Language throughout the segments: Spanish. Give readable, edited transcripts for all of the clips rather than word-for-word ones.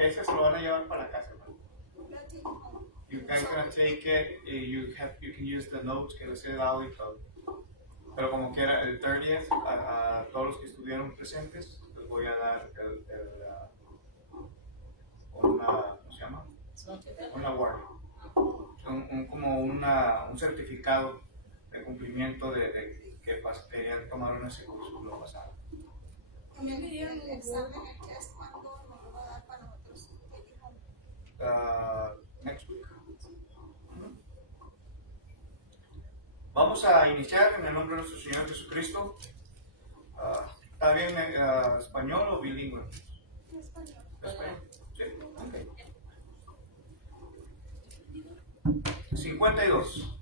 Ese se lo van a llevar para la casa, hermano. You guys gonna take it, you can use the notes que les he dado y todo. Pero como quiera, el 30th, a todos los que estuvieron presentes, les voy a dar ¿cómo se llama? Un award. Como un certificado de cumplimiento de que querían tomar ese curso lo pasado. También me dieron el examen, el test, ¿cuándo nos lo va a dar para nosotros? Next week. Vamos a iniciar en el nombre de nuestro Señor Jesucristo. ¿Está bien español o bilingüe? Español. ¿Español? Sí. Okay. 52.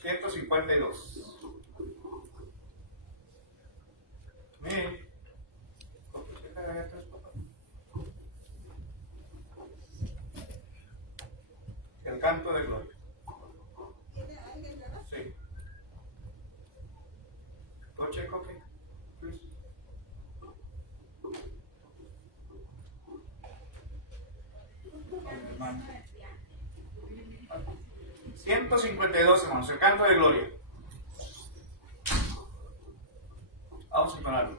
152. Miren. El canto de gloria. Sí. Go check, okay. Please. Hermano. 152, hermanos, el canto de gloria. Vamos a entonarlo.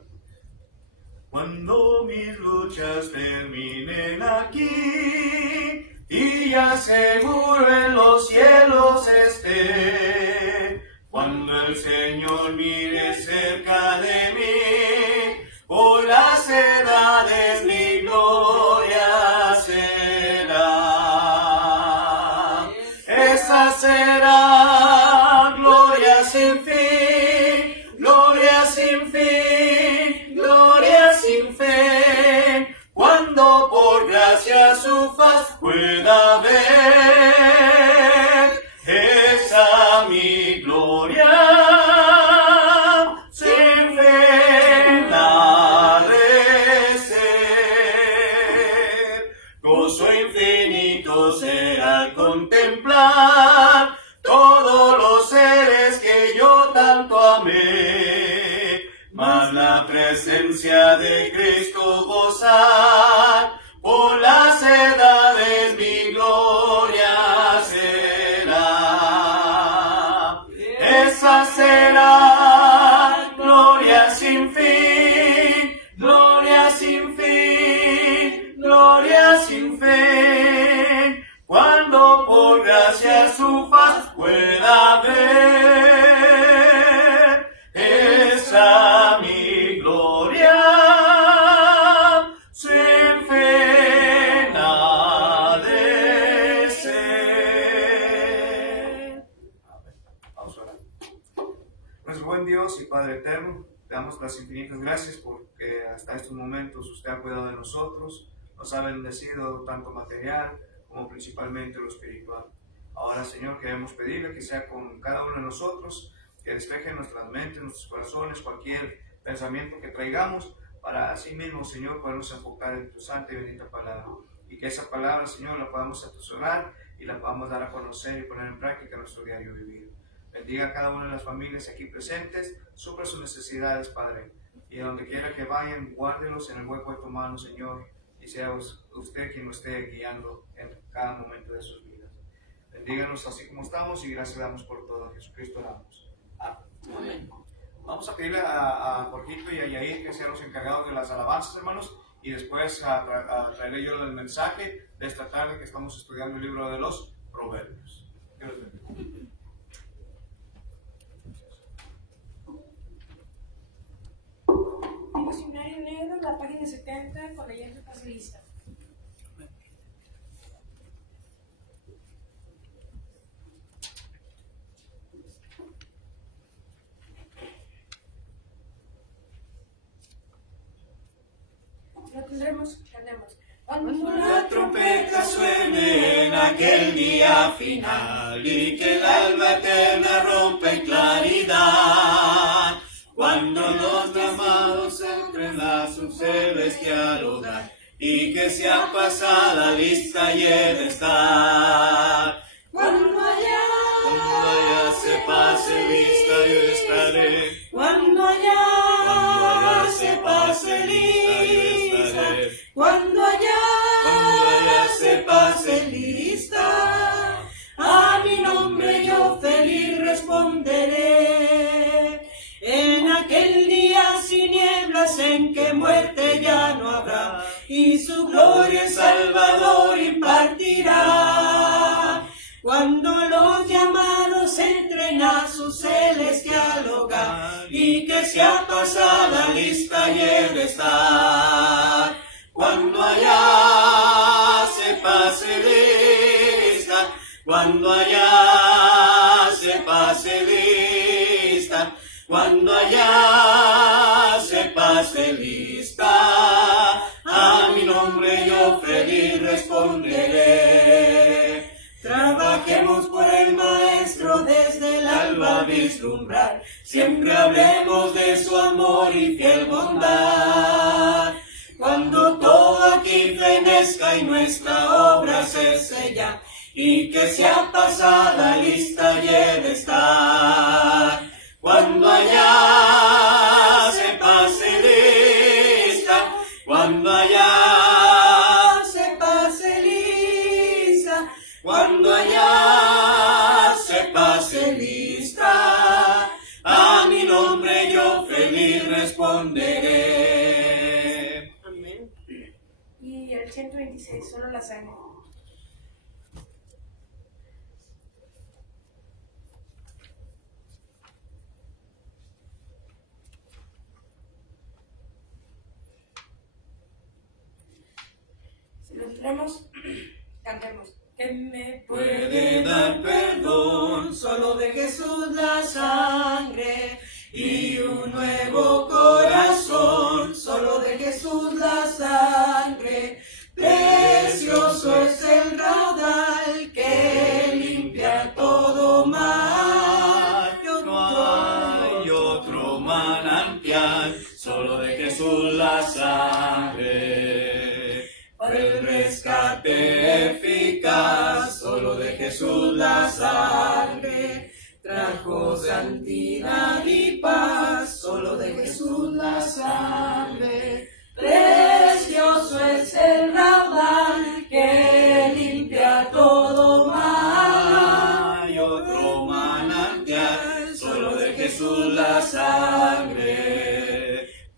Cuando mis luchas terminen aquí y ya seguro en los cielos esté, cuando el Señor mire cerca de mí, por las edades mi gloria será. Esa será gloria sin fin, gloria sin fin, gloria sin fin, cuando por gracia su faz pueda ver. Esa mi gloria sin fin ha de ser. Gozo infinito será al contemplar todos los seres que yo tanto amé, mas la presencia de Cristo gozar, por las edades mi gloria será. Esa será gloria sin fin, gloria sin fin, gloria sin fin, cuando por gracia su faz pueda ver. Esa mi gloria sin fin ha de ser. Vamos a orar. Nuestro buen Dios y Padre eterno, te damos las infinitas gracias porque hasta estos momentos usted ha cuidado de nosotros, nos ha bendecido tanto material como principalmente lo espiritual. Ahora, Señor, queremos pedirle que sea con cada uno de nosotros, que despeje nuestras mentes, nuestros corazones, cualquier pensamiento que traigamos, para así mismo, Señor, podernos enfocar en tu santa y bendita palabra. Y que esa palabra, Señor, la podamos atesorar y la podamos dar a conocer y poner en práctica en nuestro diario vivir. Bendiga a cada una de las familias aquí presentes, supra sus necesidades, Padre. Y donde quiera que vayan, guárdelos en el hueco de tu mano, Señor, y sea usted quien nos esté guiando en cada momento de sus vidas. Bendíganos así como estamos y gracias damos por todo. En Jesucristo damos. Amén. Vamos a pedirle a Jorgito y a Yair que sean los encargados de las alabanzas, hermanos, y después traeré yo el mensaje de esta tarde que estamos estudiando el libro de los Proverbios. Que los bendiga. Diccionario negro, la página 70, con leyenda facilista. Lo tendremos, tenemos. Cuando la trompeta suene en aquel día final y que el alba eterna rompa en claridad, cuando los amados entren a su celestial hogar y que sea pasada lista y he de estar, cuando allá pase lista yo estaré. Cuando allá se pase lista, cuando allá se pase lista, a mi nombre yo feliz responderé. En aquel día sin nieblas en que muerte ya no habrá, y su gloria el Salvador impartirá. Cuando los llamados entren a su celestial hogar, y que sea pasada lista y el estar. Cuando allá se pase lista, cuando allá se pase lista, cuando allá se pase lista, a mi nombre yo feliz responderé. Trabajemos por el Maestro desde el alba vislumbrar, siempre hablemos de su amor y fiel bondad. Cuando todo aquí fenezca y nuestra obra se sella, y que sea pasada lista y el estar. Cuando allá se pase lista, cuando allá se pase lista, cuando allá se pase lista, a mi nombre yo feliz responderé. Amén. Y el 126, solo la sangre. Si lo tenemos, cantemos. Que me Puede dar perdón Solo de Jesús la sangre y un nuevo corazón. Solo de Jesús la sangre. Precioso es el raudal que limpia todo mal. no hay otro manantial, solo de Jesús la sangre. Para el rescate eficaz, solo de Jesús la sangre. Trajo santidad y paz, solo de Jesús la sangre. Precioso es el raudal que limpia todo mal. Hay otro manantial, solo de Jesús la sangre.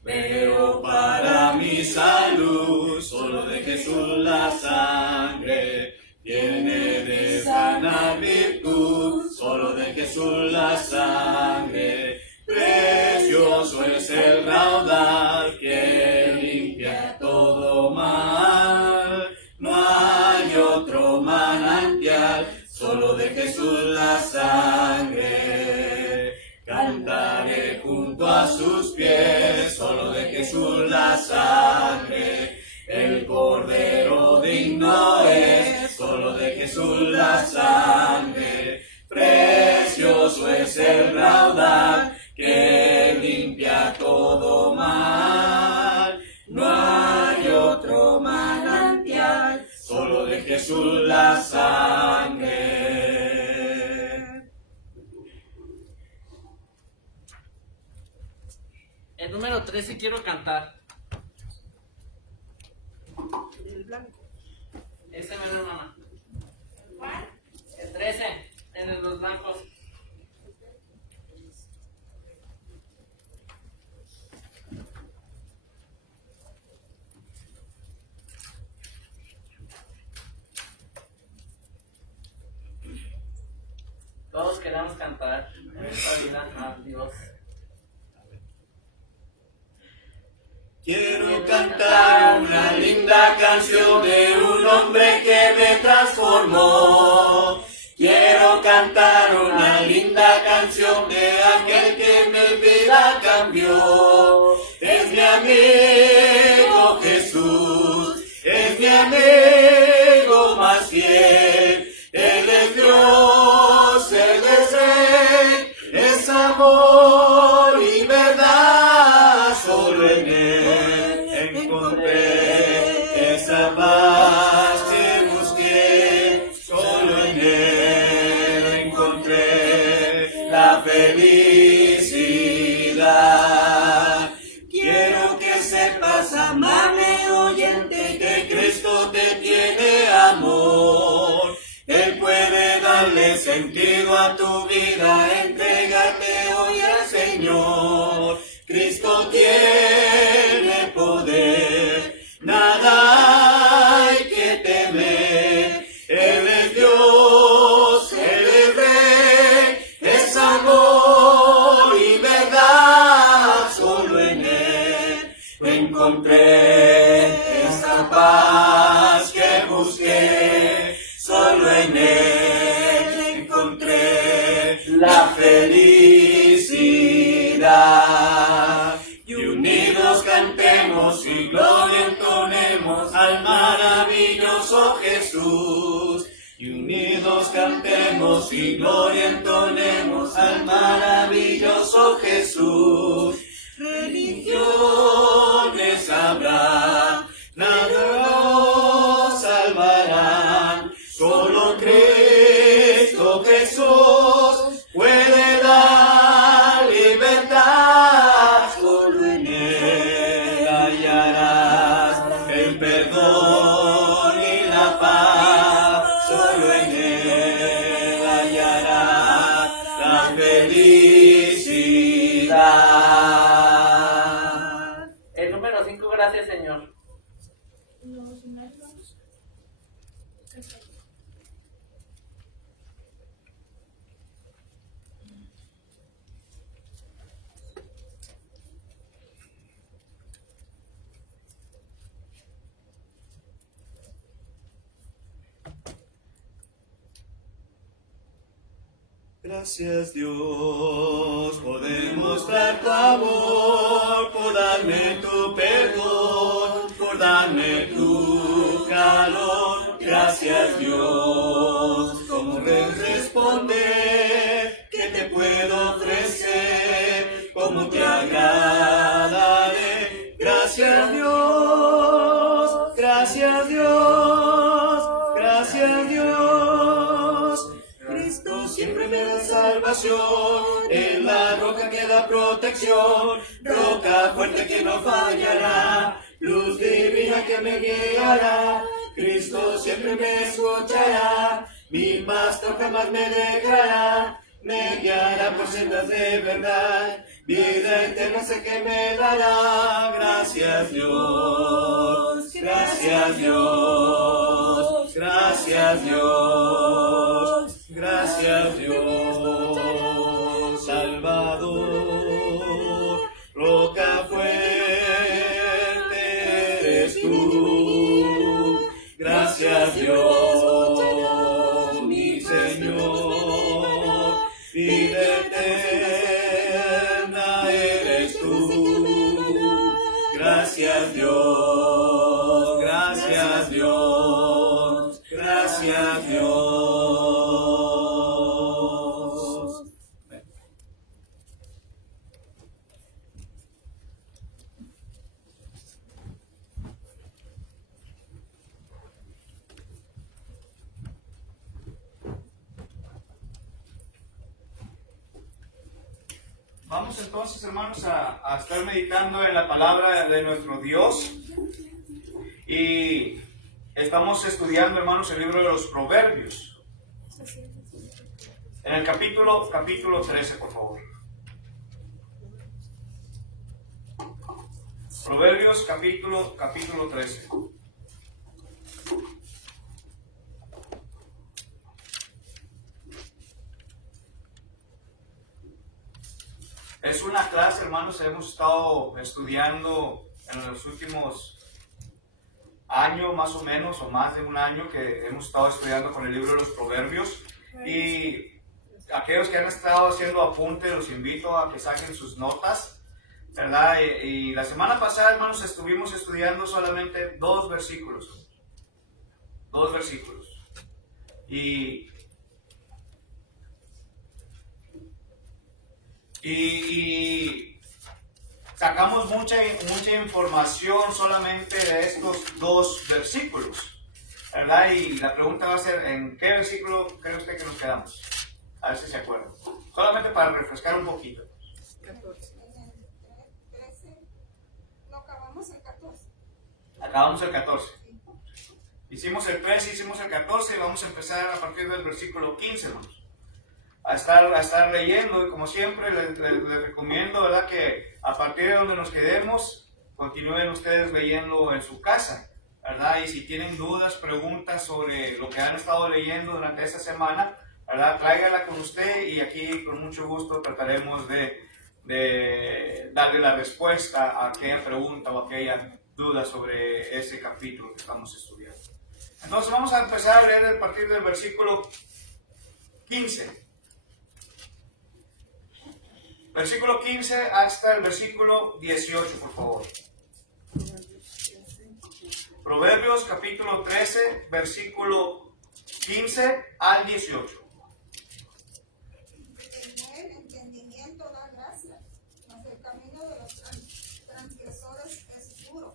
Pero para mi salud, solo de Jesús la sangre. Tiene de sana virtud, solo de Jesús la sangre. Precioso es el raudal que limpia todo mal. No hay otro manantial, solo de Jesús la sangre. Cantaré junto a sus pies, solo de Jesús la sangre. El Cordero digno es, solo de Jesús la sangre. Precioso es el raudal que limpia todo mal. No hay otro manantial, solo de Jesús la sangre. El número 13 quiero cantar. el blanco. Ese me lo mamá. El 13, en los blancos. Todos queremos cantar en esta vida a Dios. Quiero cantar una linda canción de un hombre que me transformó. Quiero cantar una linda canción de aquel que mi vida cambió. Es mi amigo Jesús, es mi amigo más fiel. Él es Dios, Él es Rey, es amor y verdad. Solo en Él encontré esa paz que busqué. Solo en Él encontré la felicidad. Quiero que sepas, amable oyente, que Cristo te tiene amor. Él puede darle sentido a tu vida, entrégate hoy al Señor. Cristo tiene poder, nada hay que temer. Él es Dios, Él es Rey, es amor y verdad. Solo en Él encontré esa paz que busqué. Solo en Él encontré la felicidad. Y unidos cantemos y gloria entonemos al maravilloso Jesús. Y unidos cantemos y gloria entonemos al maravilloso Jesús. Religiones habrá, nada nos salvará. Solo Cristo Jesús puede dar libertad. Solo en Él hallarás el perdón y la paz. Solo en Él hallarás la felicidad. El número 5, gracias, Señor. Gracias Dios por demostrar tu amor, por darme tu perdón, por darme tu calor. Gracias Dios, ¿cómo responder? ¿Qué te puedo ofrecer? ¿Cómo te agradaré? Gracias Dios, gracias Dios, gracias Dios. Cristo siempre me da salvación, en la roca que da protección, roca fuerte que no fallará, luz divina que me guiará. Cristo siempre me escuchará, mi pastor jamás me dejará, me guiará por sendas de verdad, vida eterna sé que me dará. Gracias Dios, gracias Dios, gracias Dios, gracias Dios, Salvador, roca fuerte eres tú. Gracias Dios, mi Señor, vida eterna eres tú. Gracias Dios, gracias Dios, gracias Dios. Vamos entonces, hermanos, a estar meditando en la palabra de nuestro Dios. Y estamos estudiando, hermanos, el libro de los Proverbios. En el capítulo 13, por favor. Proverbios capítulo 13. Es una clase, hermanos, hemos estado estudiando en los últimos años, más o menos, o más de un año, que hemos estado estudiando con el libro de los Proverbios. Y aquellos que han estado haciendo apuntes, los invito a que saquen sus notas, ¿verdad? Y la semana pasada, hermanos, estuvimos estudiando solamente dos versículos. Y sacamos mucha información solamente de estos dos versículos, ¿verdad? Y la pregunta va a ser, ¿en qué versículo cree usted que nos quedamos? A ver si se acuerdan. Solamente para refrescar un poquito. 14. En el 13, no acabamos el 14. Acabamos el 14. Hicimos el 13, hicimos el 14 y vamos a empezar a partir del versículo 15, hermanos. A estar leyendo, y como siempre les recomiendo, ¿verdad?, que a partir de donde nos quedemos, continúen ustedes leyendo en su casa, ¿verdad? Y si tienen dudas, preguntas sobre lo que han estado leyendo durante esta semana, ¿verdad?, tráigala con usted y aquí con mucho gusto trataremos de darle la respuesta a aquella pregunta o aquella duda sobre ese capítulo que estamos estudiando. Entonces vamos a empezar a leer a partir del versículo 15. Versículo 15 hasta el versículo 18, por favor. Proverbios capítulo 13, versículo 15 al 18. El buen entendimiento da gracia, mas el camino de los transgresores es duro.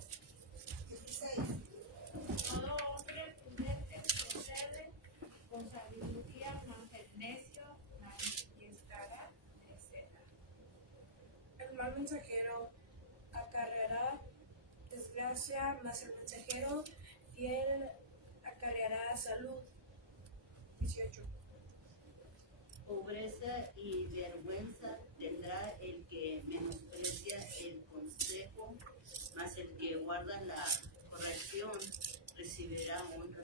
16. Todo hombre prudente procede con sabiduría, mas el necio manifestará necedad. El mal mensajero acarreará desgracia, mas el mensajero fiel acarreará salud. 18. Pobreza y vergüenza tendrá el que menosprecia el consejo, mas el que guarda la corrección recibirá honra.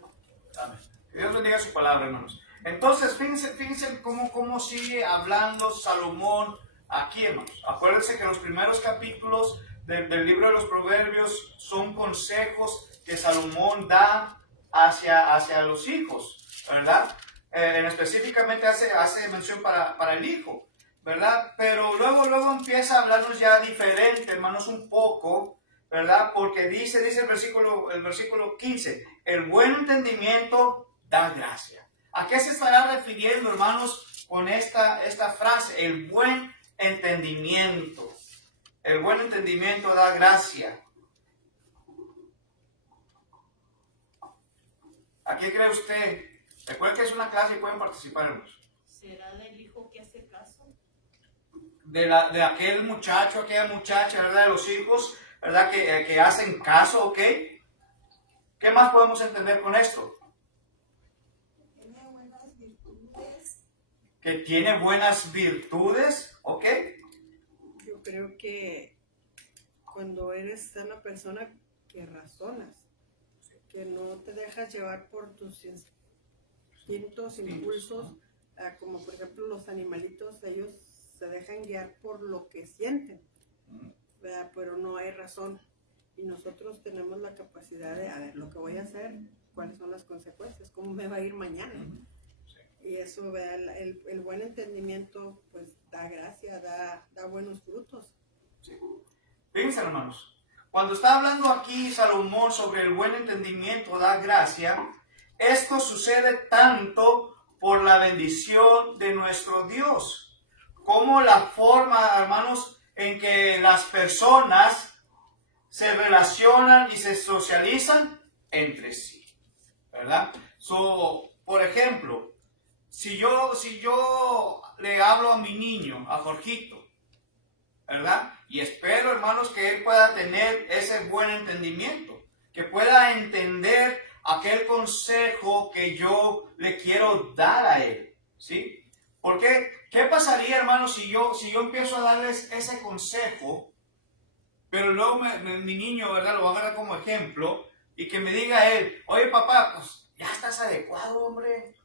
Amén. Que Dios bendiga su palabra, hermanos. Entonces, fíjense cómo sigue hablando Salomón aquí, hermanos. Acuérdense que los primeros capítulos del libro de los Proverbios son consejos que Salomón da hacia los hijos, ¿verdad? Específicamente hace mención para el hijo, ¿verdad? Pero luego empieza a hablarnos ya diferente, hermanos, un poco, ¿verdad? Porque dice el versículo 15, el buen entendimiento da gracia. ¿A qué se estará refiriendo, hermanos, con esta frase? El buen entendimiento. El buen entendimiento da gracia. ¿A qué cree usted? Recuerden que es una clase y pueden participar, hermanos. ¿Será del hijo que hace caso? De aquel muchacho, aquella muchacha, ¿verdad? De los hijos, ¿verdad? Que hacen caso, ¿ok? ¿Qué más podemos entender con esto? Tiene buenas virtudes. Que tiene buenas virtudes, ¿ok? Yo creo que cuando eres una persona que razonas, que no te dejas llevar por tus instintos, impulsos, como por ejemplo los animalitos, ellos se dejan guiar por lo que sienten, ¿verdad? Pero no hay razón. Y nosotros tenemos la capacidad de, a ver, lo que voy a hacer, cuáles son las consecuencias, cómo me va a ir mañana. Y eso, ¿verdad? El buen entendimiento, pues da gracia, da buenos frutos. Sí. Fíjense, hermanos, cuando está hablando aquí Salomón sobre el buen entendimiento da gracia, esto sucede tanto por la bendición de nuestro Dios, como la forma, hermanos, en que las personas se relacionan y se socializan entre sí, ¿verdad? Por ejemplo, si yo le hablo a mi niño, a Jorgito, ¿verdad? Y espero, hermanos, que él pueda tener ese buen entendimiento, que pueda entender aquel consejo que yo le quiero dar a él, ¿sí? Porque, ¿qué pasaría, hermanos, si yo empiezo a darles ese consejo, pero luego mi niño, ¿verdad?, lo va a agarrar como ejemplo, y que me diga él, oye, papá, pues ya estás adecuado, hombre,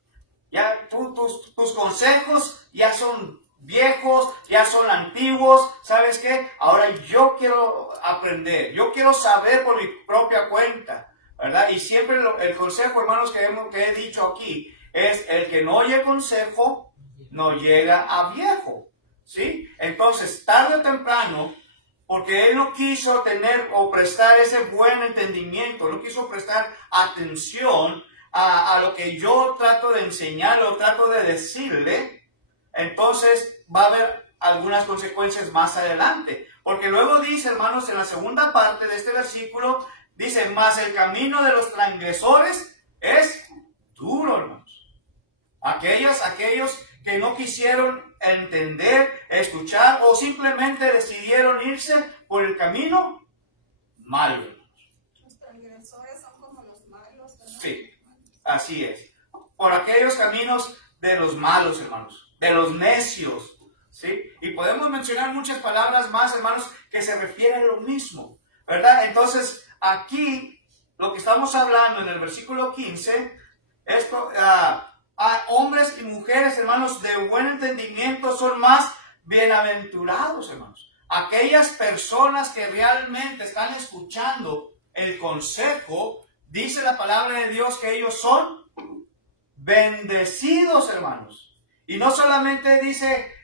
ya tus consejos ya son viejos, ya son antiguos, ¿sabes qué? Ahora yo quiero aprender, yo quiero saber por mi propia cuenta, ¿verdad? Y siempre el consejo, hermanos, que he dicho aquí, es el que no oye consejo, no llega a viejo, ¿sí? Entonces, tarde o temprano, porque él no quiso tener o prestar ese buen entendimiento, no quiso prestar atención a lo que yo trato de enseñarle o trato de decirle, entonces va a haber algunas consecuencias más adelante. Porque luego dice, hermanos, en la segunda parte de este versículo, dice, mas el camino de los transgresores es duro, hermanos. Aquellos que no quisieron entender, escuchar o simplemente decidieron irse por el camino malo. Los transgresores son como los malos, ¿verdad? Sí, así es. Por aquellos caminos de los malos, hermanos, de los necios, ¿sí? Y podemos mencionar muchas palabras más, hermanos, que se refieren a lo mismo, ¿verdad? Entonces, aquí, lo que estamos hablando en el versículo 15, esto, a hombres y mujeres, hermanos, de buen entendimiento son más bienaventurados, hermanos. Aquellas personas que realmente están escuchando el consejo, dice la palabra de Dios que ellos son bendecidos, hermanos. Y no solamente dice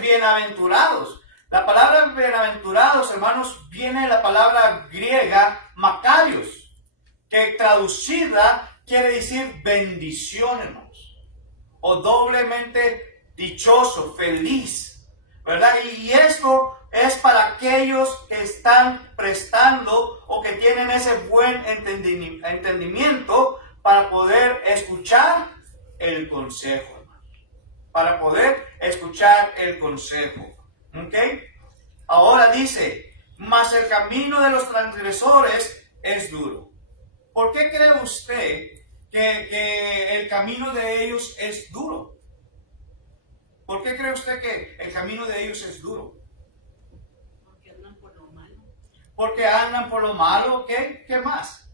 bienaventurados. La palabra bienaventurados, hermanos, viene de la palabra griega makarios, que traducida quiere decir bendición, hermanos. O doblemente dichoso, feliz, ¿verdad? Y esto es para aquellos que están prestando o que tienen ese buen entendimiento para poder escuchar el consejo, hermano. Para poder escuchar el consejo. ¿Ok? Ahora dice, mas el camino de los transgresores es duro. ¿Por qué cree usted que el camino de ellos es duro? ¿Por qué cree usted que el camino de ellos es duro? Porque andan por lo malo. Porque andan por lo malo, ¿qué? ¿Qué más?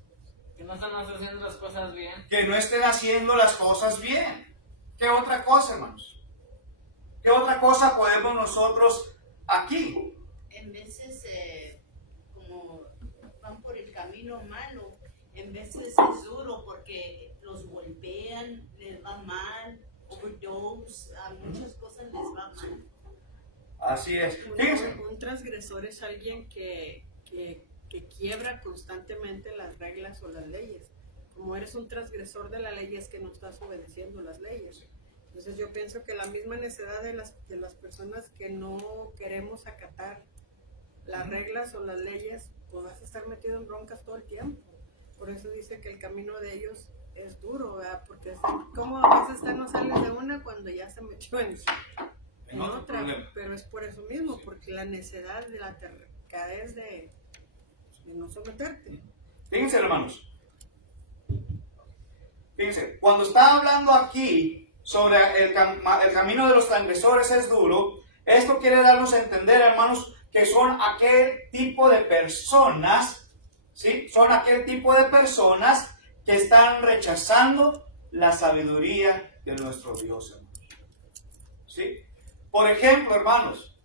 Que no están haciendo las cosas bien. Que no estén haciendo las cosas bien. ¿Qué otra cosa, hermanos? ¿Qué otra cosa podemos nosotros aquí? En veces, como van por el camino malo, en veces es duro porque los golpean, les va mal, overdose, a muchas cosas les va mal. Así es. Fíjense. Un transgresor es alguien que quiebra constantemente las reglas o las leyes. Como eres un transgresor de la ley es que no estás obedeciendo las leyes. Entonces yo pienso que la misma necedad de las personas que no queremos acatar las reglas o las leyes, pues vas a estar metido en broncas todo el tiempo. Por eso dice que el camino de ellos es duro, ¿verdad? Porque como a veces no sales de una cuando ya se metió en otra, problema. pero es por eso mismo, porque la necedad de la tercadez de no someterte. Fíjense, hermanos. Fíjense, cuando está hablando aquí sobre el camino de los transgresores es duro, esto quiere darnos a entender, hermanos, que son aquel tipo de personas, ¿sí? Son aquel tipo de personas que están rechazando la sabiduría de nuestro Dios, hermanos. ¿Sí? Por ejemplo, hermanos,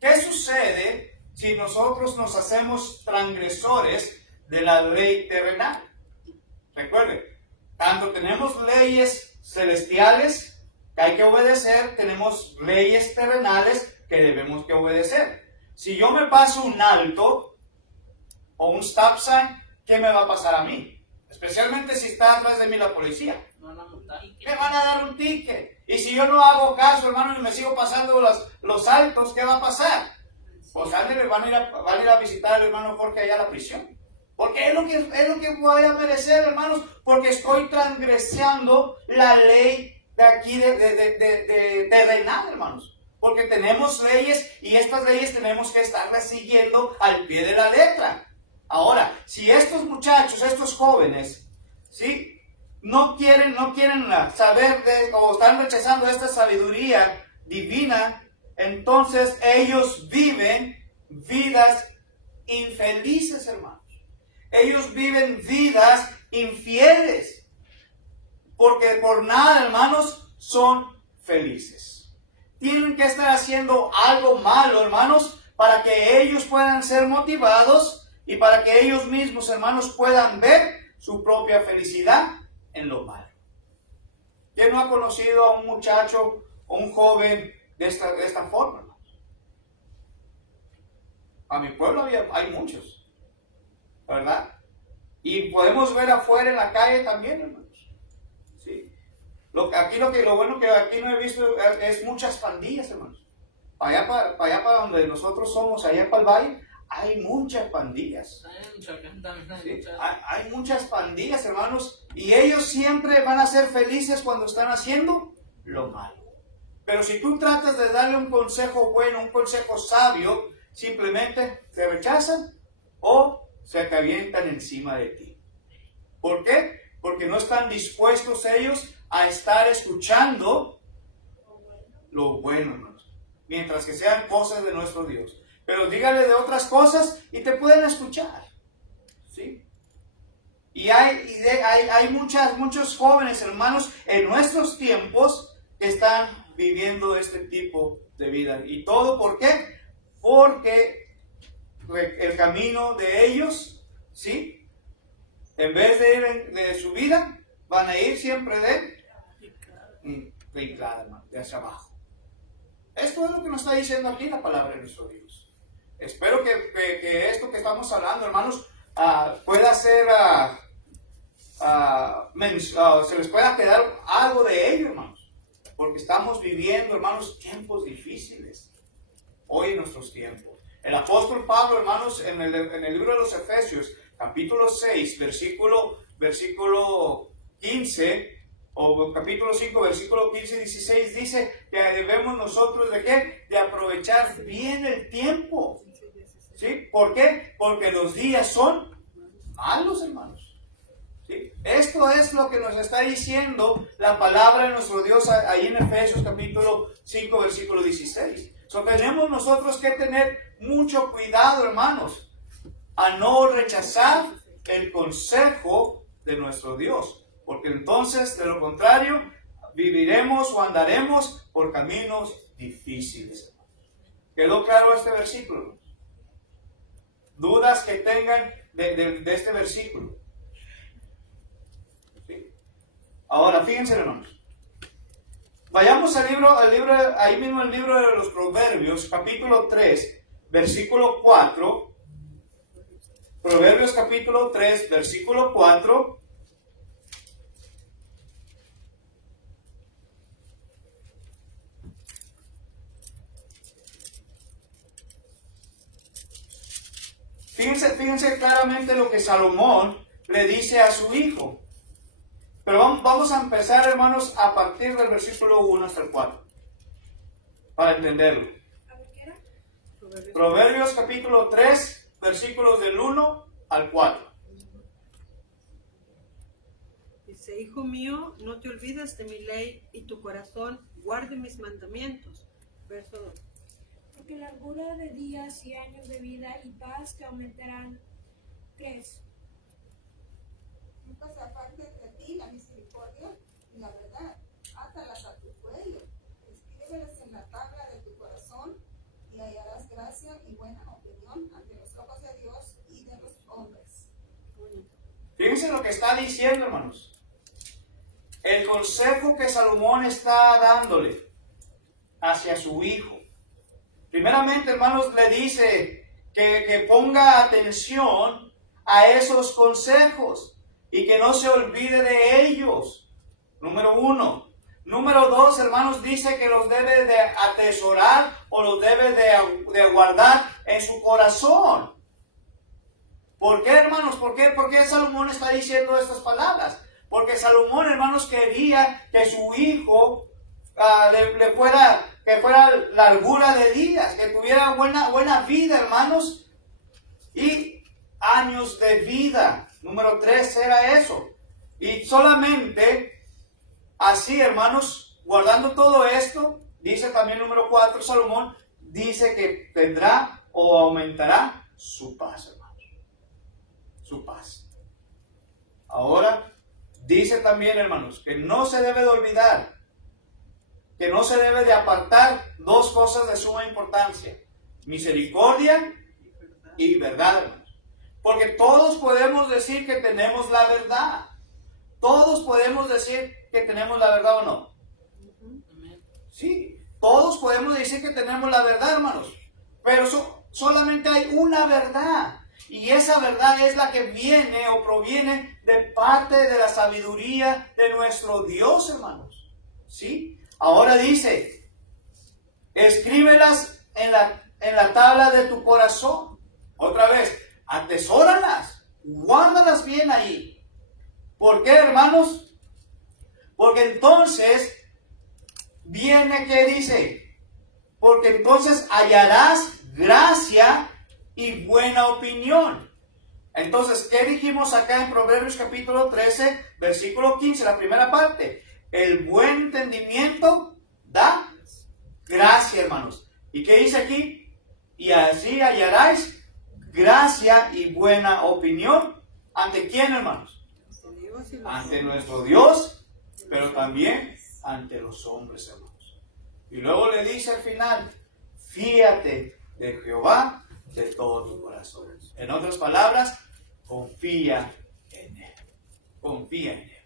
¿qué sucede si nosotros nos hacemos transgresores de la ley terrenal? Recuerden, tanto tenemos leyes celestiales que hay que obedecer, tenemos leyes terrenales que debemos que obedecer. Si yo me paso un alto o un stop sign, ¿qué me va a pasar a mí? Especialmente si está atrás de mí la policía. No van a multar. Me van a dar un ticket. Y si yo no hago caso, hermano, y me sigo pasando los altos, ¿qué va a pasar? Pues ándale, van a ir a visitar al hermano Jorge allá a la prisión. Porque es lo que voy a merecer, hermanos, porque estoy transgresiando la ley de aquí de terrenal, hermanos. Porque tenemos leyes y estas leyes tenemos que estarlas siguiendo al pie de la letra. Ahora, si estos muchachos, estos jóvenes, ¿sí? no quieren saber o están rechazando esta sabiduría divina, entonces ellos viven vidas infelices, hermanos. Ellos viven vidas infieles, porque por nada, hermanos, son felices. Tienen que estar haciendo algo malo, hermanos, para que ellos puedan ser motivados y para que ellos mismos, hermanos, puedan ver su propia felicidad en lo malo. ¿Quién no ha conocido a un muchacho o un joven de esta forma, hermanos? A mi pueblo hay muchos, ¿verdad? Y podemos ver afuera en la calle también, hermanos. ¿Sí? Lo bueno que aquí no he visto es muchas pandillas, hermanos. Allá para donde nosotros somos, allá para el valle, hay muchas pandillas. Hay mucha gente también, ¿Sí? mucha- Hay muchas pandillas, hermanos, y ellos siempre van a ser felices cuando están haciendo lo malo. Pero si tú tratas de darle un consejo bueno, un consejo sabio, simplemente te rechazan o se avientan encima de ti. ¿Por qué? Porque no están dispuestos ellos a estar escuchando lo bueno, hermanos, mientras que sean cosas de nuestro Dios. Pero dígale de otras cosas y te pueden escuchar. ¿Sí? Y hay muchos jóvenes, hermanos, en nuestros tiempos que están viviendo este tipo de vida. ¿Y todo por qué? Porque el camino de ellos, ¿sí? En vez de ir de su vida, van a ir siempre de inclinada, hermano, de hacia abajo. Esto es lo que nos está diciendo aquí la palabra de nuestro Dios. Espero que esto que estamos hablando, hermanos, pueda ser, se les pueda quedar algo de ello, hermanos. Porque estamos viviendo, hermanos, tiempos difíciles. Hoy en nuestros tiempos. El apóstol Pablo, hermanos, en el libro de los Efesios, capítulo 6, versículo 15, o capítulo 5, versículo 15 y 16, dice que debemos nosotros ¿de qué? De aprovechar bien el tiempo. ¿Sí? ¿Por qué? Porque los días son malos, hermanos. ¿Sí? Esto es lo que nos está diciendo la palabra de nuestro Dios ahí en Efesios capítulo 5, versículo 16. Tenemos nosotros que tener mucho cuidado, hermanos, a no rechazar el consejo de nuestro Dios. Porque entonces, de lo contrario, viviremos o andaremos por caminos difíciles. ¿Quedó claro este versículo? ¿Dudas que tengan de este versículo? ¿Sí? Ahora, fíjense, hermanos. Vayamos al libro, ahí mismo el libro de los Proverbios, capítulo 3, versículo 4. Proverbios capítulo 3, versículo 4. Fíjense claramente lo que Salomón le dice a su hijo. Pero vamos a empezar, hermanos, a partir del versículo 1 hasta el 4. Para entenderlo. A ver, ¿qué era? Proverbios capítulo 3, versículos del 1 al 4. Dice, hijo mío, no te olvides de mi ley y tu corazón guarde mis mandamientos. Verso 2. Porque largura de días y años de vida y paz te aumentarán. ¿Qué es? Nunca se aparte de ti la misericordia y la verdad. Átalas a tu cuello. Escríbelas en la tabla de tu corazón y hallarás gracia y buena opinión ante los ojos de Dios y de los hombres. Fíjense lo que está diciendo, hermanos. El consejo que Salomón está dándole hacia su hijo. Primeramente, hermanos, le dice que ponga atención a esos consejos y que no se olvide de ellos. Número 1. Número 2, hermanos, dice que los debe de atesorar o los debe de guardar en su corazón. ¿Por qué, hermanos? ¿Por qué Salomón está diciendo estas palabras? Porque Salomón, hermanos, quería que su hijo que fuera largura de días, que tuviera buena vida, hermanos, y años de vida. Número 3 era eso. Y solamente así, hermanos, guardando todo esto, dice también número 4, Salomón, dice que tendrá o aumentará su paz, hermanos. Su paz. Ahora, dice también, hermanos, que no se debe de olvidar, que no se debe de apartar dos cosas de suma importancia: misericordia y verdad, hermanos. Porque todos podemos decir que tenemos la verdad. Todos podemos decir que tenemos la verdad o no. Sí, todos podemos decir que tenemos la verdad, hermanos. Pero solamente hay una verdad. Y esa verdad es la que viene o proviene de parte de la sabiduría de nuestro Dios, hermanos. ¿Sí? Ahora dice, escríbelas en la tabla de tu corazón. Otra vez, atesóralas, guárdalas bien ahí. ¿Por qué, hermanos? Porque entonces viene, ¿qué dice? Porque entonces hallarás gracia y buena opinión. Entonces, ¿qué dijimos acá en Proverbios capítulo 13, versículo 15, la primera parte? El buen entendimiento da gracia, hermanos. ¿Y qué dice aquí? Y así hallaráis gracia y buena opinión. ¿Ante quién, hermanos? Ante nuestro Dios, pero también ante los hombres, hermanos. Y luego le dice al final, fíate de Jehová de todo tu corazón. En otras palabras, confía en Él. Confía en Él.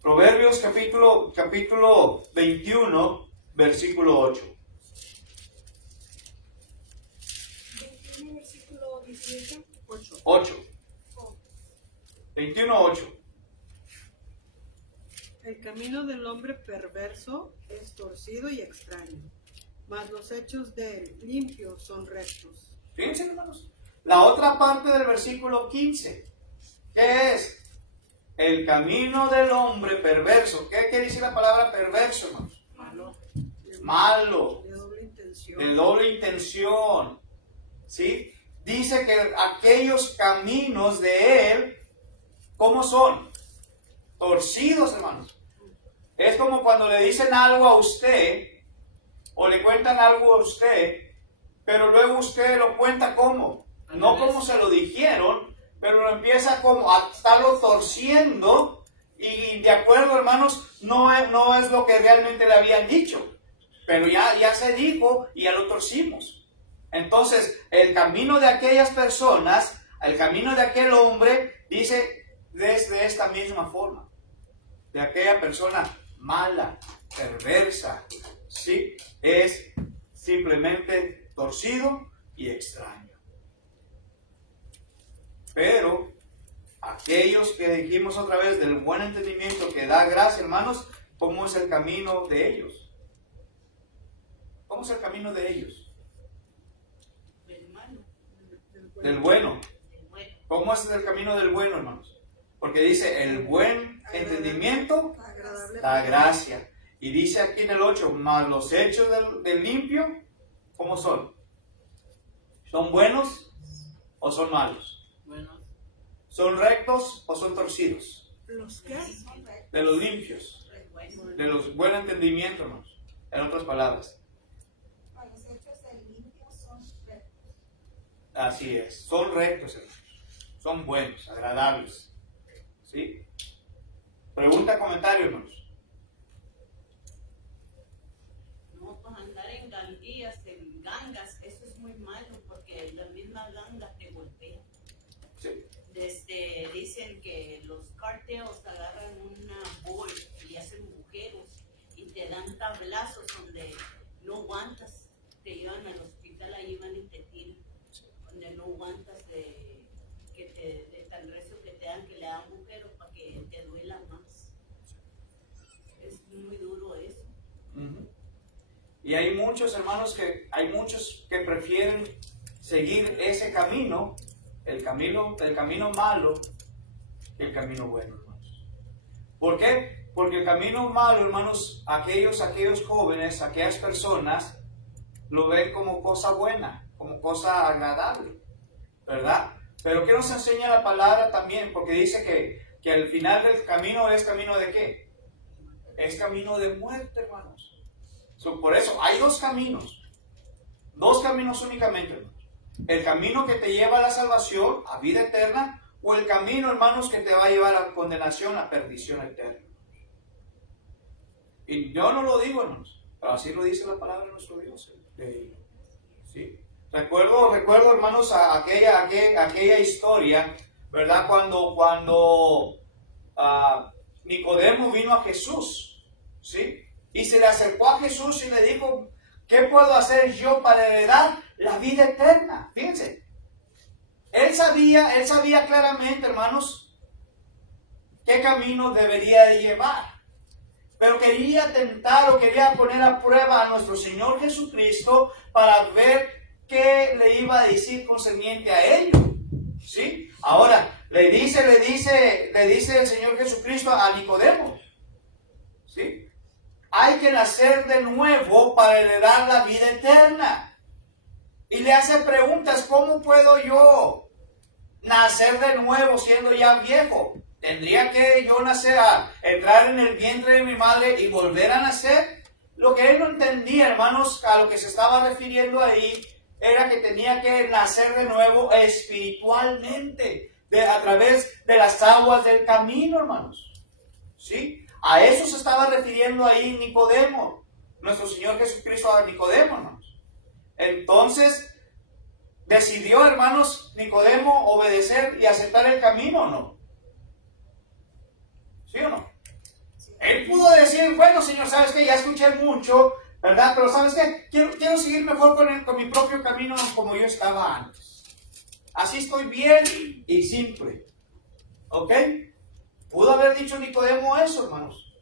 Proverbios capítulo 21, versículo 8. 21, versículo 18. 8. 21, 8. El camino del hombre perverso es torcido y extraño, mas los hechos del limpio son rectos. Fíjense, hermanos. La otra parte del versículo 15. ¿Qué es? El camino del hombre perverso. ¿Qué quiere decir la palabra perverso, hermanos? Malo. De doble intención. De doble intención. ¿Sí? Dice que aquellos caminos de él, ¿cómo son? Torcidos, hermanos. Es como cuando le dicen algo a usted, o le cuentan algo a usted, pero luego usted lo cuenta como, no como se lo dijeron, pero lo empieza como a estarlo torciendo, y de acuerdo, hermanos, no es lo que realmente le habían dicho, pero ya se dijo y ya lo torcimos. Entonces, el camino de aquellas personas, el camino de aquel hombre, dice desde esta misma forma, de aquella persona mala, perversa, ¿sí? Es simplemente torcido y extraño. Pero aquellos que dijimos otra vez del buen entendimiento que da gracia, hermanos, ¿cómo es el camino de ellos? ¿Cómo es el camino de ellos? Del malo. Del bueno. Del bueno. ¿Cómo es el camino del bueno, hermanos? Porque dice, el buen entendimiento Agradable. da gracia. Y dice aquí en el 8, más los hechos del limpio, ¿cómo son? ¿Son buenos o son malos? Bueno, ¿Son rectos o son torcidos? ¿Los qué? De los limpios, Bueno. de los buen entendimiento, hermanos. En otras palabras. Los hechos del limpio son rectos. Así es, son rectos, hermanos. Son buenos, agradables. ¿Sí? Pregunta, comentario, hermanos. No, pues andar en gandías, en gangas, eso es muy malo porque la misma ganga te golpea. Sí. Dicen que los carteos agarran una bol y hacen agujeros y te dan tablazos donde no aguantas, te llevan al hospital, ahí van y te tiran, donde no aguantas de tan recio que te dan, que le dan agujeros para que te duela más. Es muy duro eso. Uh-huh. Y hay muchos, hermanos, que prefieren seguir ese camino, el camino malo, que el camino bueno, hermanos. ¿Por qué? Porque el camino malo, hermanos, aquellos jóvenes, aquellas personas, lo ven como cosa buena, como cosa agradable, ¿verdad? Pero ¿qué nos enseña la palabra también? Porque dice que al final del camino es camino de ¿qué? Es camino de muerte, hermanos. Por eso hay dos caminos únicamente, hermanos. El camino que te lleva a la salvación, a vida eterna, o el camino, hermanos, que te va a llevar a condenación, a perdición eterna. Y yo no lo digo, hermanos, pero así lo dice la palabra de nuestro Dios. ¿Sí? Recuerdo, hermanos, aquella historia, ¿verdad? Cuando Nicodemo vino a Jesús, ¿sí? Y se le acercó a Jesús y le dijo, ¿qué puedo hacer yo para heredar la vida eterna? Fíjense, él sabía claramente, hermanos, qué camino debería de llevar. Pero quería tentar o quería poner a prueba a nuestro Señor Jesucristo para ver qué le iba a decir concerniente a ello. ¿Sí? Ahora, le dice el Señor Jesucristo a Nicodemo. ¿Sí? Hay que nacer de nuevo para heredar la vida eterna. Y le hace preguntas, ¿cómo puedo yo nacer de nuevo siendo ya viejo? ¿Tendría que yo entrar en el vientre de mi madre y volver a nacer? Lo que él no entendía, hermanos, a lo que se estaba refiriendo ahí, era que tenía que nacer de nuevo espiritualmente, a través de las aguas del camino, hermanos. ¿Sí? A eso se estaba refiriendo ahí Nicodemo, nuestro Señor Jesucristo a Nicodemo, hermanos. Entonces, ¿decidió, hermanos, Nicodemo obedecer y aceptar el camino o no? ¿Sí o no? Él pudo decir, bueno, Señor, ¿sabes qué? Ya escuché mucho, ¿verdad? Pero ¿sabes qué? Quiero seguir mejor con mi propio camino como yo estaba antes. Así estoy bien y simple. ¿Ok? Pudo haber dicho Nicodemo eso, hermanos.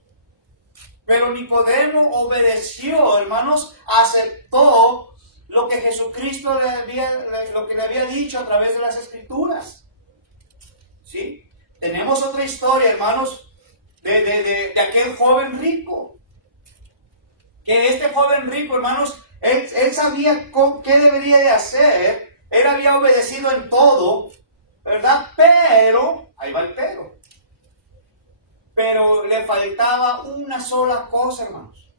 Pero Nicodemo obedeció, hermanos, aceptó lo que Jesucristo le había dicho a través de las Escrituras. ¿Sí? Tenemos otra historia, hermanos, de aquel joven rico. Que este joven rico, hermanos, él sabía qué debería de hacer. Él había obedecido en todo, ¿verdad? Pero, ahí va el pero le faltaba una sola cosa, hermanos.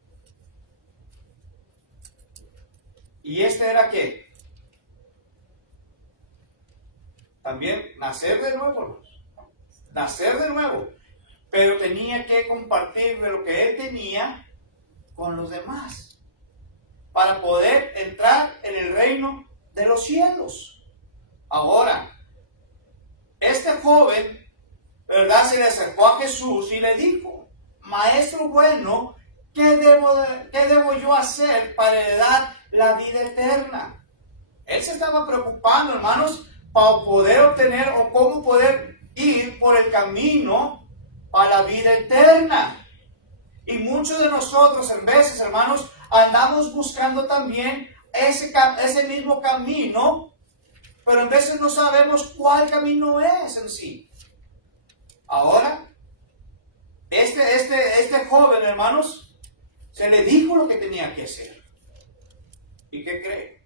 ¿Y este era qué? También nacer de nuevo, hermanos. Nacer de nuevo. Pero tenía que compartir de lo que él tenía con los demás para poder entrar en el reino de los cielos. Ahora, este joven, ¿verdad?, se le acercó a Jesús y le dijo, Maestro bueno, ¿qué debo yo hacer para heredar la vida eterna? Él se estaba preocupando, hermanos, para poder obtener o cómo poder ir por el camino a la vida eterna. Y muchos de nosotros, en veces, hermanos, andamos buscando también ese mismo camino, pero en veces no sabemos cuál camino es en sí. Ahora, este joven, hermanos, se le dijo lo que tenía que hacer. ¿Y qué cree?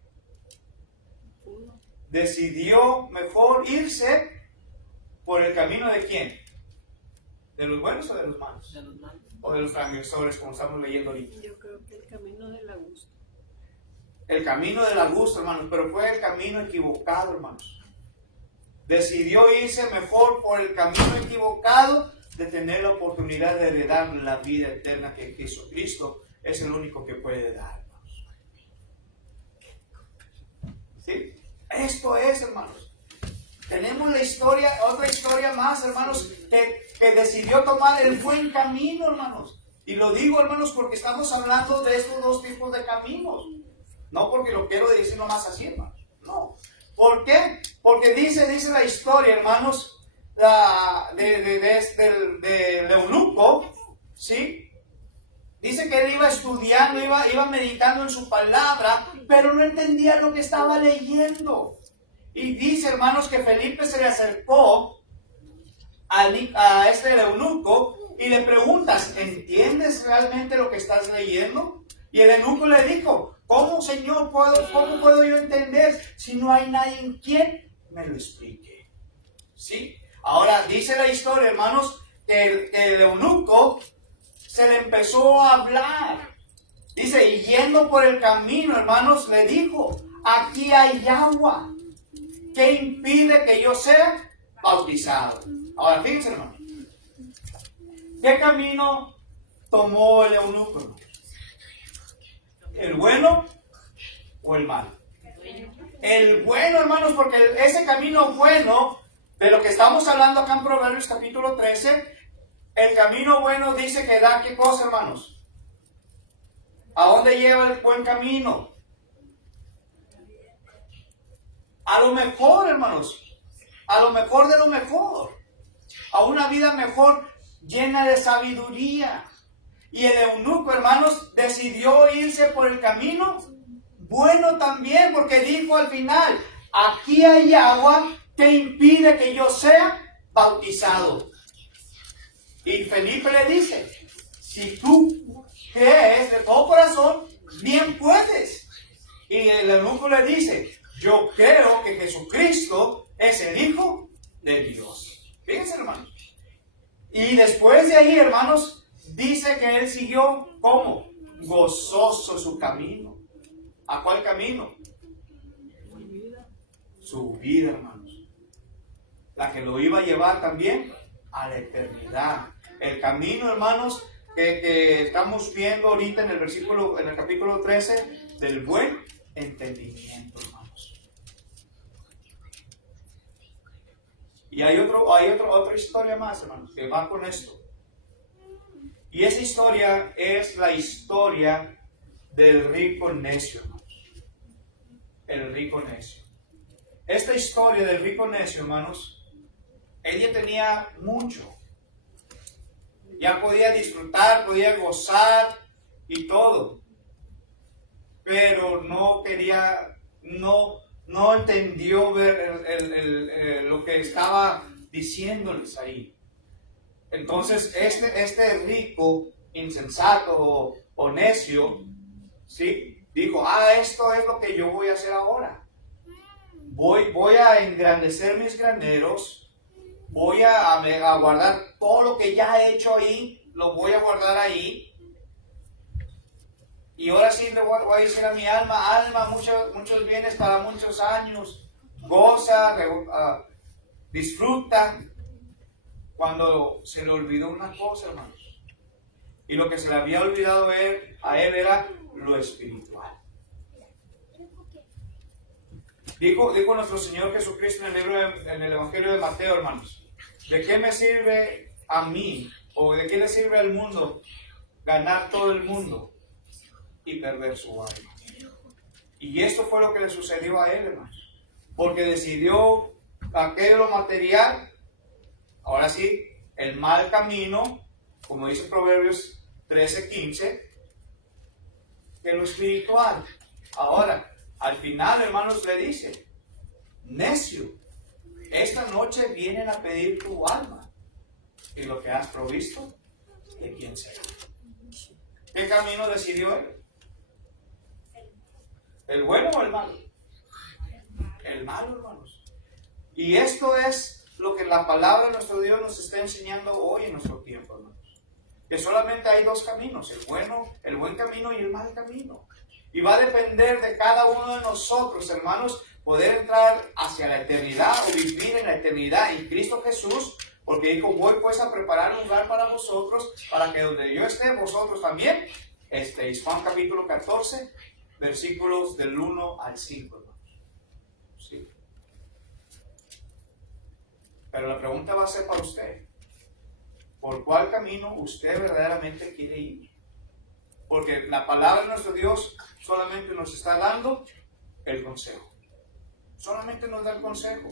Decidió mejor irse por el camino de ¿quién? ¿De los buenos o de los malos? De los malos. O de los transgresores, como estamos leyendo ahorita. Yo creo que el camino de la gusto. El camino de la gusto, hermanos, pero fue el camino equivocado, hermanos. Decidió irse mejor por el camino equivocado de tener la oportunidad de heredar la vida eterna que Jesucristo es el único que puede dar, hermanos. ¿Sí? Esto es, hermanos. Tenemos la historia, otra historia más, hermanos, que decidió tomar el buen camino, hermanos. Y lo digo, hermanos, porque estamos hablando de estos dos tipos de caminos. No porque lo quiero decir nomás así, hermanos. No. ¿Por qué? Porque dice la historia, hermanos, del eunuco, ¿sí? Dice que él iba estudiando, iba meditando en su palabra, pero no entendía lo que estaba leyendo. Y dice, hermanos, que Felipe se le acercó a este eunuco y le preguntas, ¿entiendes realmente lo que estás leyendo? Y el eunuco le dijo, ¿cómo, Señor, cómo puedo yo entender si no hay nadie en quien me lo explique? ¿Sí? Ahora, dice la historia, hermanos, que el eunuco se le empezó a hablar. Dice, y yendo por el camino, hermanos, le dijo, aquí hay agua. ¿Qué impide que yo sea bautizado? Ahora, fíjense, hermanos. ¿Qué camino tomó el eunuco, hermanos? ¿El bueno o el malo? El bueno, hermanos, porque ese camino bueno, de lo que estamos hablando acá en Proverbios capítulo 13, el camino bueno dice que da ¿qué cosa, hermanos? ¿A dónde lleva el buen camino? A lo mejor, hermanos, a lo mejor de lo mejor, a una vida mejor llena de sabiduría. Y el eunuco, hermanos, decidió irse por el camino bueno también, porque dijo al final, aquí hay agua que impide que yo sea bautizado. Y Felipe le dice, si tú crees de todo corazón, bien puedes. Y el eunuco le dice, yo creo que Jesucristo es el Hijo de Dios. Fíjense, hermanos. Y después de ahí, hermanos, dice que él siguió, ¿cómo? Gozoso su camino. ¿A cuál camino? Su vida, hermanos. La que lo iba a llevar también a la eternidad. El camino, hermanos, que estamos viendo ahorita en el capítulo 13 del buen entendimiento, hermanos. Y hay otra historia más, hermanos, que va con esto. Y esa historia es la historia del rico necio, hermanos. El rico necio. Esta historia del rico necio, hermanos, ella tenía mucho. Ya podía disfrutar, podía gozar y todo. Pero no quería, no entendió ver lo que estaba diciéndoles ahí. Entonces, este rico, insensato o necio, ¿sí? Dijo, esto es lo que yo voy a hacer ahora. Voy a engrandecer mis graneros. Voy a guardar todo lo que ya he hecho ahí, lo voy a guardar ahí. Y ahora sí le voy a decir a mi alma, muchos bienes para muchos años. Goza, disfruta. Cuando se le olvidó una cosa, hermanos. Y lo que se le había olvidado a él era lo espiritual. Dijo nuestro Señor Jesucristo en el Evangelio de Mateo, hermanos. ¿De qué me sirve a mí o de qué le sirve al mundo ganar todo el mundo y perder su alma? Y esto fue lo que le sucedió a él, hermanos. Porque decidió aquello lo material, ahora sí, el mal camino, como dice Proverbios 13:15, que lo espiritual. Ahora, al final, hermanos, le dice, necio, esta noche vienen a pedir tu alma y lo que has provisto, ¿de quién será? ¿Qué camino decidió él? ¿El bueno o el malo? El malo, hermanos. Y esto es lo que la palabra de nuestro Dios nos está enseñando hoy en nuestro tiempo, hermanos. Que solamente hay dos caminos, el buen camino y el mal camino. Y va a depender de cada uno de nosotros, hermanos, poder entrar hacia la eternidad o vivir en la eternidad en Cristo Jesús, porque dijo, voy pues a preparar un lugar para vosotros, para que donde yo esté, vosotros también estéis. Juan capítulo 14, versículos del 1 al 5, hermanos. ¿Sí? Pero la pregunta va a ser para usted. ¿Por cuál camino usted verdaderamente quiere ir? Porque la palabra de nuestro Dios solamente nos está dando el consejo. Solamente nos da el consejo.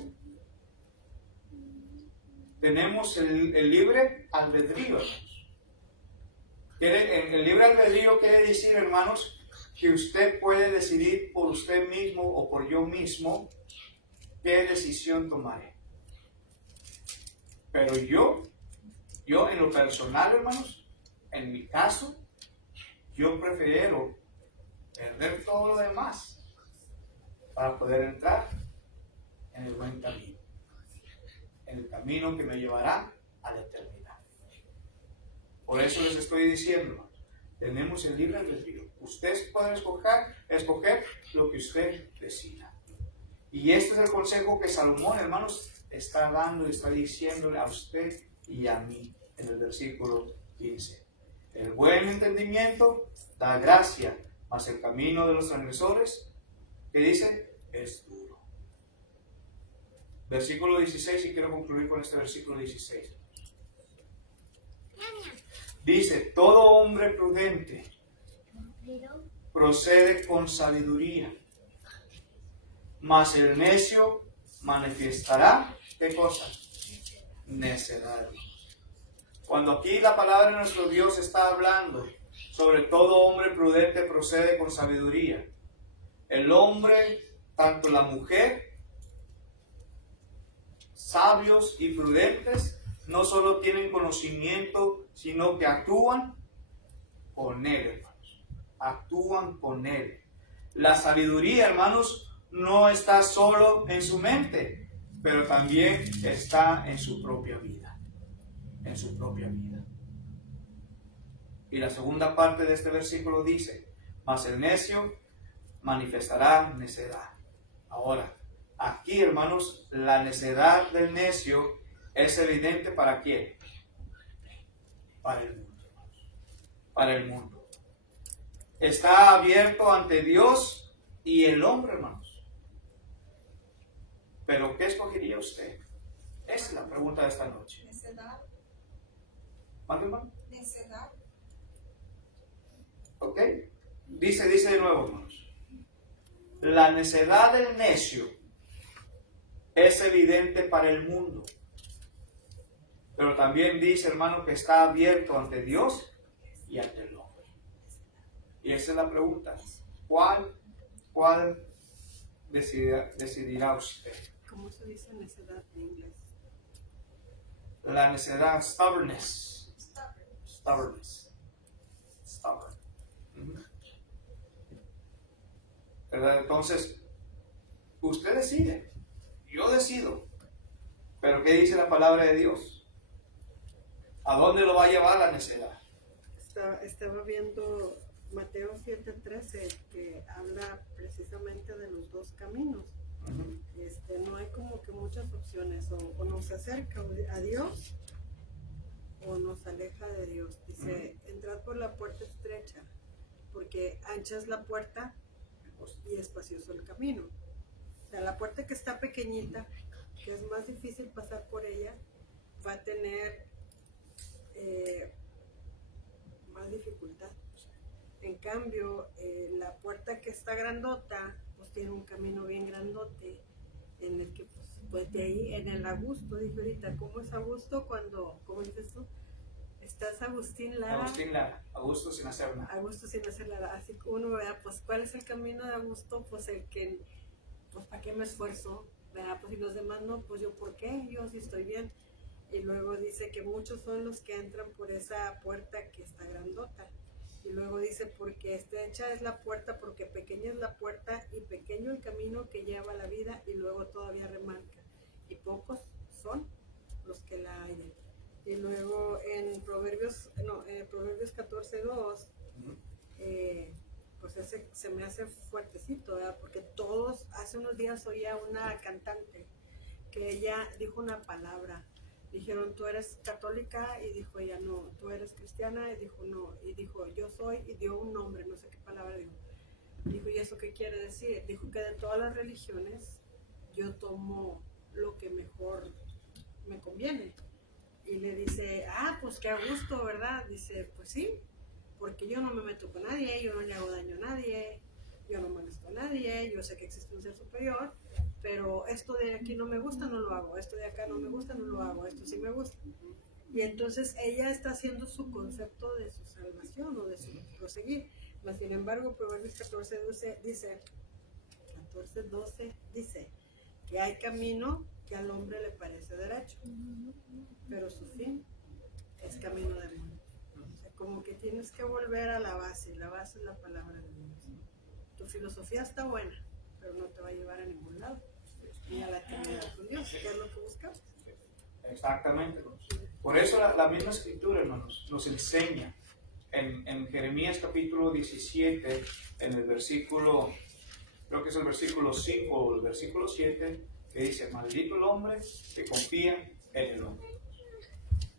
Tenemos el libre albedrío, hermanos. El libre albedrío quiere decir, hermanos, que usted puede decidir por usted mismo o por yo mismo qué decisión tomaré. Pero yo en lo personal, hermanos, en mi caso, yo prefiero perder todo lo demás para poder entrar en el buen camino, en el camino que me llevará a la eternidad. Por eso les estoy diciendo, hermanos, tenemos el libre albedrío. Usted puede escoger lo que usted decida. Y este es el consejo que Salomón, hermanos, está dando y está diciéndole a usted y a mí en el versículo 15. El buen entendimiento da gracia, mas el camino de los transgresores, ¿qué dice? Es duro. Versículo 16, y quiero concluir con este versículo 16. Dice, todo hombre prudente procede con sabiduría, mas el necio manifestará, ¿qué cosa? Necedad. Cuando aquí la palabra de nuestro Dios está hablando sobre todo hombre prudente procede con sabiduría, El hombre, tanto la mujer, sabios y prudentes, no solo tienen conocimiento, sino que actúan con él, hermanos. Actúan con él. La sabiduría, hermanos, no está solo en su mente, pero también está en su propia vida. En su propia vida. Y la segunda parte de este versículo dice, mas el necio manifestará necedad. Ahora, aquí, hermanos, la necedad del necio es evidente ¿para quién? Para el mundo, hermanos. Para el mundo. Está abierto ante Dios y el hombre, hermanos. Pero, ¿qué escogería usted? Esa es la pregunta de esta noche. Necedad. ¿Mande, hermano? Necedad. ¿Ok? Dice de nuevo, hermanos. La necedad del necio es evidente para el mundo. Pero también dice, hermano, que está abierto ante Dios y ante el hombre. Y esa es la pregunta. ¿Cuál decidirá usted? ¿Cómo se dice necedad en inglés? La necedad, stubbornness. Stubbornness. Stubborn. ¿Verdad? Entonces, usted decide. Yo decido. Pero ¿qué dice la palabra de Dios? ¿A dónde lo va a llevar la necedad? Estaba viendo Mateo 7:13, que habla precisamente de los dos caminos. No hay como que muchas opciones, o nos acerca a Dios o nos aleja de Dios. Dice, entrad por la puerta estrecha, porque ancha es la puerta y espacioso el camino. O sea, la puerta que está pequeñita, que es más difícil pasar por ella, va a tener más dificultad. En cambio, la puerta que está grandota, pues tiene un camino bien grandote, en el que pues de ahí, en el a gusto, dije ahorita, ¿cómo es a gusto cuando, cómo dices tú? Estás Agustín Lara. Agustín Lara, a gusto sin hacer nada. A gusto sin hacer nada. Así que uno vea, pues, ¿cuál es el camino de a gusto? Pues el que, pues, ¿para qué me esfuerzo? ¿Verdad? Pues, y los demás no, pues, ¿yo por qué? Yo sí estoy bien. Y luego dice que muchos son los que entran por esa puerta que está grandota. Y luego dice, porque estrecha es la puerta, porque pequeña es la puerta y pequeño el camino que lleva a la vida, y luego todavía remarca. Y pocos son los que la hallan. Y luego en Proverbios 14:2, pues ese se me hace fuertecito, ¿verdad? Porque todos, hace unos días oía una cantante que ella dijo una palabra. Dijeron, ¿tú eres católica? Y dijo ella, no. ¿Tú eres cristiana? Y dijo, no. Y dijo, yo soy, y dio un nombre, no sé qué palabra dijo. Dijo, ¿y eso qué quiere decir? Dijo que de todas las religiones yo tomo lo que mejor me conviene. Y le dice, pues qué a gusto, ¿verdad? Dice, pues sí, porque yo no me meto con nadie, yo no le hago daño a nadie, yo no molesto a nadie, yo sé que existe un ser superior, pero esto de aquí no me gusta, no lo hago, esto de acá no me gusta, no lo hago, esto sí me gusta. Y entonces ella está haciendo su concepto de su salvación o de su proseguir. Mas sin embargo, Proverbios 14:12 dice que hay camino que al hombre le parece derecho, pero su fin es camino de muerte. O sea, como que tienes que volver a la base, y la base es la palabra de Dios, ¿no? Tu filosofía está buena, pero no te va a llevar a ningún lado, ni a la eternidad con Dios, que es lo que buscamos. Exactamente. Por eso la misma escritura, hermanos, nos enseña en Jeremías capítulo 17, en el versículo, creo que es el versículo 5 o el versículo 7, que dice, maldito el hombre que confía en el hombre.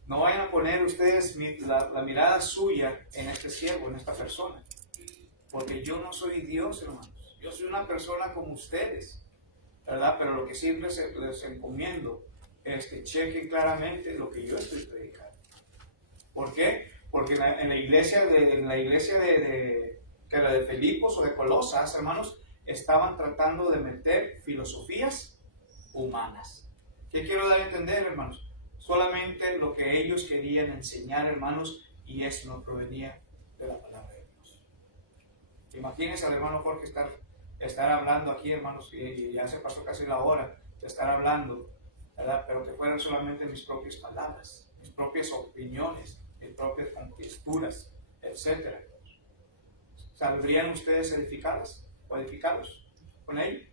No vayan a poner ustedes la mirada suya en este siervo, en esta persona, porque yo no soy Dios, hermanos. Yo soy una persona como ustedes, ¿verdad? Pero lo que siempre les encomiendo es que chequen claramente lo que yo estoy predicando. ¿Por qué? Porque en la iglesia de Filipos o de Colosas, hermanos, estaban tratando de meter filosofías humanas. ¿Qué quiero dar a entender, hermanos? Solamente lo que ellos querían enseñar, hermanos, y eso no provenía de la palabra de Dios. Imagínense al hermano Jorge estar estar hablando aquí, hermanos, y ya se pasó casi la hora de estar hablando, ¿verdad? Pero que fueran solamente mis propias palabras, mis propias opiniones, mis propias conjeturas, etc. ¿Saldrían ustedes edificados o edificados con ello?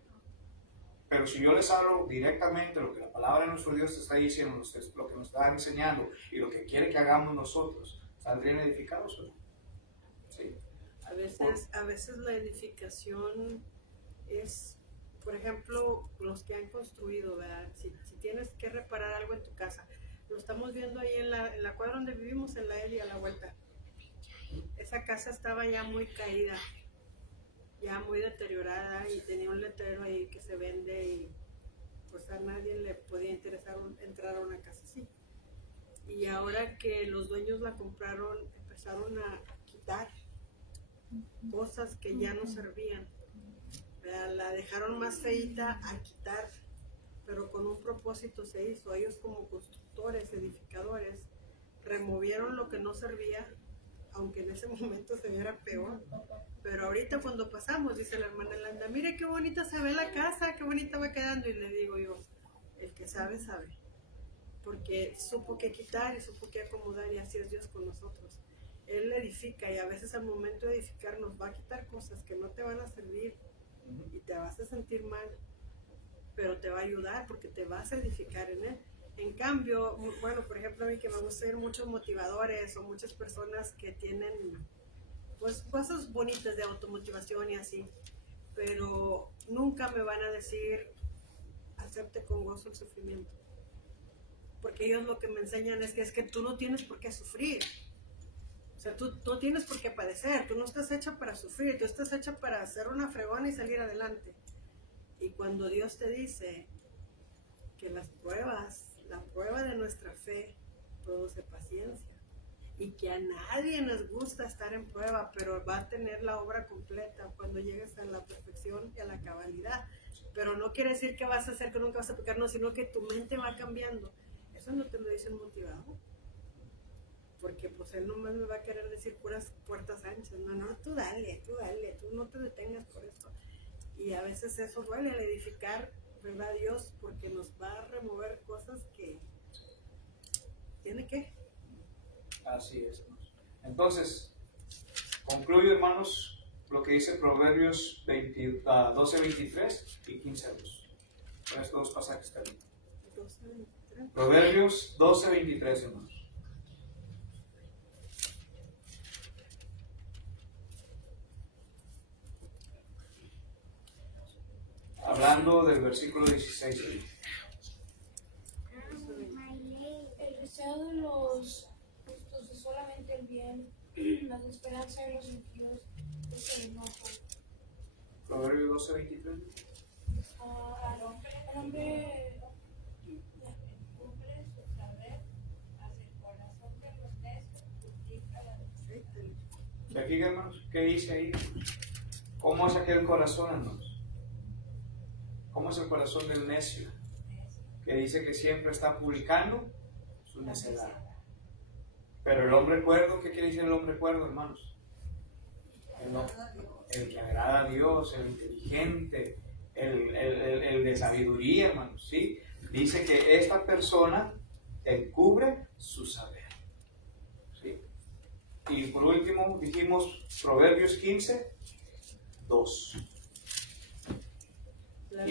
Pero si yo les hablo directamente lo que la palabra de nuestro Dios está diciendo, lo que nos está enseñando y lo que quiere que hagamos nosotros, ¿saldrían edificados o no? Sí. A veces la edificación es, por ejemplo, los que han construido, ¿verdad? Si tienes que reparar algo en tu casa, lo estamos viendo ahí en la cuadra donde vivimos, en la Eli, a la vuelta. Esa casa estaba ya muy caída, ya muy deteriorada, y tenía un letrero ahí que se vende, y pues a nadie le podía interesar entrar a una casa así. Y ahora que los dueños la compraron, empezaron a quitar cosas que ya no servían. La dejaron más feita a quitar, pero con un propósito se hizo. Ellos, como constructores, edificadores, removieron lo que no servía, aunque en ese momento se viera peor. Pero ahorita cuando pasamos, dice la hermana Landa, mire qué bonita se ve la casa, qué bonita va quedando. Y le digo yo, el que sabe, sabe. Porque supo qué quitar y supo qué acomodar, y así es Dios con nosotros. Él edifica, y a veces al momento de edificar nos va a quitar cosas que no te van a servir y te vas a sentir mal, pero te va a ayudar porque te vas a edificar en él. En cambio, bueno, por ejemplo, a mí que me gusta ver muchos motivadores o muchas personas que tienen pues cosas bonitas de automotivación y así, pero nunca me van a decir acepte con gozo el sufrimiento, porque ellos lo que me enseñan es que tú no tienes por qué sufrir. O sea, tú no tienes por qué padecer, tú no estás hecha para sufrir, tú estás hecha para hacer una fregona y salir adelante. Y cuando Dios te dice que las pruebas, la prueba de nuestra fe produce paciencia, y que a nadie nos gusta estar en prueba, pero va a tener la obra completa cuando llegues a la perfección y a la cabalidad. Pero no quiere decir que vas a hacer que nunca vas a pecar, no, sino que tu mente va cambiando. Eso no te lo dice un motivador, porque pues él nomás me va a querer decir puras puertas anchas. No, tú dale, tú no te detengas por eso. Y a veces eso duele al edificar, ¿verdad, Dios? Porque nos va a remover cosas que tiene que. Así es, hermanos. Entonces, concluyo, hermanos, lo que dice Proverbios 12:23 y 15:2. Con estos dos pasajes también. Proverbios 12:23, hermanos. Hablando del versículo 16. El deseo de los justos es solamente el bien, la esperanza de los impíos es el enojo. Proverbios 12:23. El hombre cumple su saber, hacia el corazón de los necios justifica la defensa. ¿Se fijan, hermanos? ¿Qué dice ahí? ¿Cómo es aquel corazón, hermanos? ¿Cómo es el corazón del necio? Que dice que siempre está publicando su necedad. Pero el hombre cuerdo, ¿qué quiere decir el hombre cuerdo, hermanos? El que agrada a Dios, el inteligente, el de sabiduría, hermanos, ¿sí? Dice que esta persona encubre su saber, ¿sí? Y por último dijimos Proverbios 15:2. La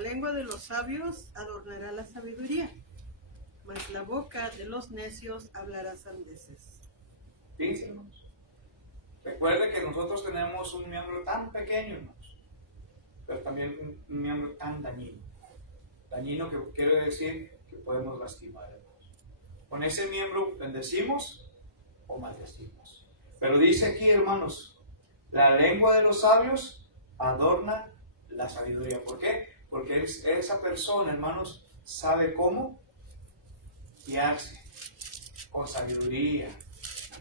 lengua de los sabios adornará la sabiduría, mas la boca de los necios hablará sandeces. Fíjense, hermanos. Recuerde que nosotros tenemos un miembro tan pequeño, hermanos, pero también un miembro tan dañino. Dañino que quiere decir que podemos lastimar, hermanos. Con ese miembro bendecimos o maldecimos. Pero dice aquí, hermanos, la lengua de los sabios adorna la sabiduría. ¿Por qué? Porque esa persona, hermanos, sabe cómo guiarse con sabiduría,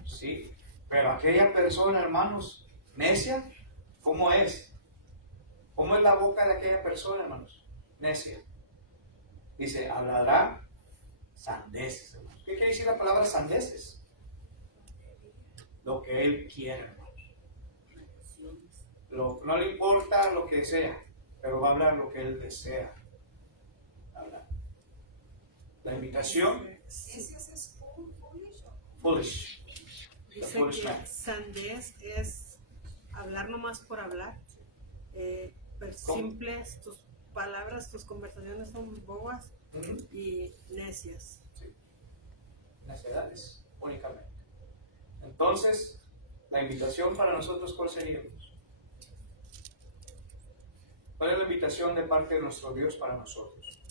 ¿sí? Pero aquella persona, hermanos, necia, ¿cómo es? ¿Cómo es la boca de aquella persona, hermanos? Necia. Dice, hablará sandeces, hermanos. ¿Qué quiere decir la palabra sandeces? Lo que él quiere, hermanos. No le importa lo que sea, pero va a hablar lo que él desea hablar. La invitación, Necios es foolish. foolish. The Dice foolish man. que sandez es hablar nomás por hablar. Simples, tus palabras, tus conversaciones son bobas y necias. Sí. Necedades, únicamente. Entonces, la invitación para nosotros, ¿cuál sería? ¿Cuál es la invitación de parte de nuestro Dios para nosotros?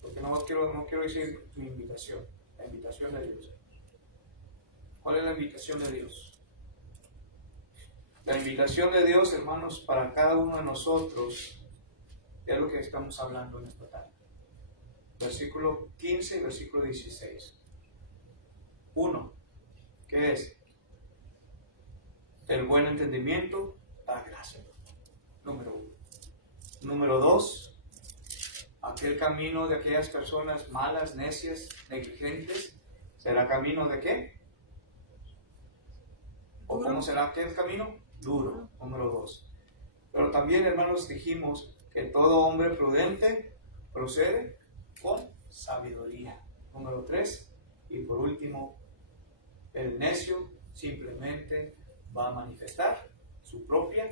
Porque no quiero decir tu invitación, la invitación de Dios. ¿Cuál es la invitación de Dios? La invitación de Dios, hermanos, para cada uno de nosotros es lo que estamos hablando en esta tarde. Versículo 15 y versículo 16. 1. ¿Qué es? El buen entendimiento da gracia. Número 1. Número 2. Aquel camino de aquellas personas malas, necias, negligentes, ¿será camino de qué? ¿O cómo será aquel camino? Duro. Número 2. Pero también, hermanos, dijimos que todo hombre prudente procede con sabiduría. Número 3. Y por último, el necio simplemente va a manifestar su propia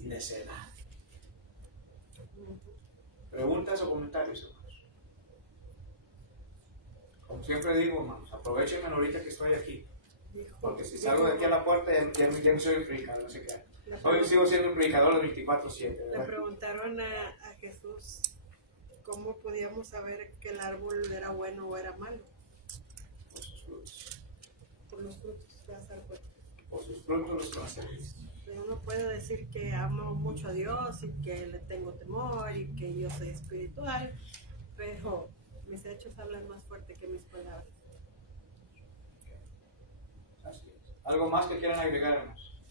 necedad. ¿Preguntas o comentarios, hermanos? Como siempre digo, hermanos, aprovechenme ahorita que estoy aquí. Porque si salgo de aquí a la puerta ya no soy el predicador, no sé qué. Hoy sigo siendo el predicador de 24/7. Le preguntaron a Jesús cómo podíamos saber que el árbol era bueno o era malo. Por sus frutos. Por los frutos, te vas a dar cuenta. Por sus frutos los conoceréis. Pero uno puede decir que amo mucho a Dios y que le tengo temor y que yo soy espiritual, pero mis hechos hablan más fuerte que mis palabras. Así es. ¿Algo más que quieran agregar, hermanos?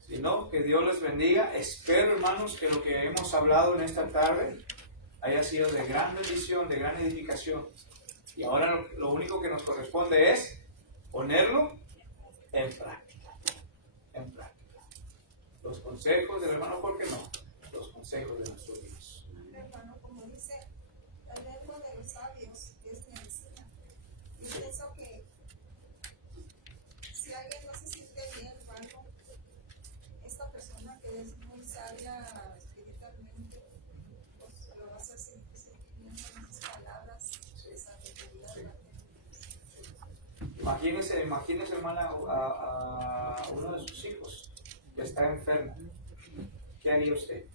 Si no, que Dios les bendiga. Espero, hermanos, que lo que hemos hablado en esta tarde haya sido de gran bendición, de gran edificación. Y ahora lo único que nos corresponde es ponerlo en práctica. En práctica. Los consejos del hermano, ¿por qué no? Los consejos de nuestro Dios. Hermano, como dice, la lengua de los sabios es medicina. Yo pienso que si alguien no se siente bien, hermano, esta persona que es muy sabia espiritualmente, pues lo va a hacer sentir bien con esas palabras de sabiduría. Imagínese, hermana, a uno de sus hijos que está enfermo. ¿Qué haría usted?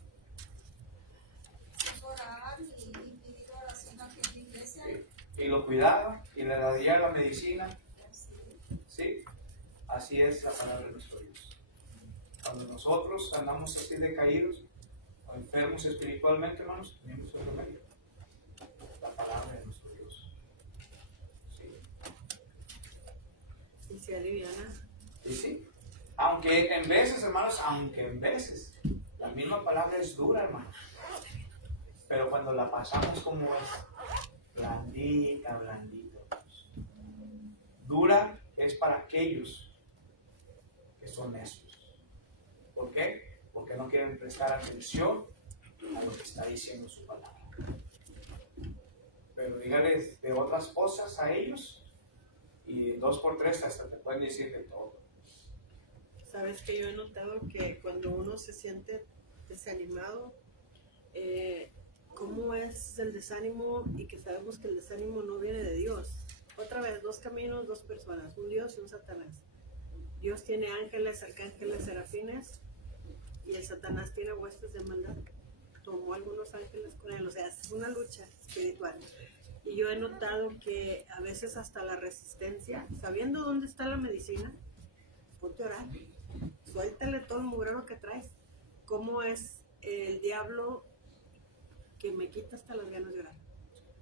Orar y pedir oración aquí en la iglesia. Y lo cuidaba y le daría la medicina. ¿Sí? Así es la palabra de nuestro Dios. Cuando nosotros andamos así decaídos o enfermos espiritualmente, hermanos, tenemos un remedio. La palabra de nuestro Dios. ¿Sí? Y se aliviana. ¿Sí? Sí. Aunque en veces, hermanos, la misma palabra es dura, hermanos. Pero cuando la pasamos como es, blandita, blandita. Dura es para aquellos que son necios. ¿Por qué? Porque no quieren prestar atención a lo que está diciendo su palabra. Pero dígales de otras cosas a ellos y 2x3 hasta te pueden decir de todo. Sabes que yo he notado que cuando uno se siente desanimado, cómo es el desánimo y que sabemos que el desánimo no viene de Dios. Otra vez, dos caminos, dos personas, un Dios y un Satanás. Dios tiene ángeles, arcángeles, serafines y el Satanás tiene huestes de maldad. Tomó algunos ángeles con él, o sea, es una lucha espiritual. Y yo he notado que a veces hasta la resistencia, sabiendo dónde está la medicina, ponte a orar, suéltale todo el mugrero que traes. ¿Cómo es el diablo que me quita hasta las ganas de orar?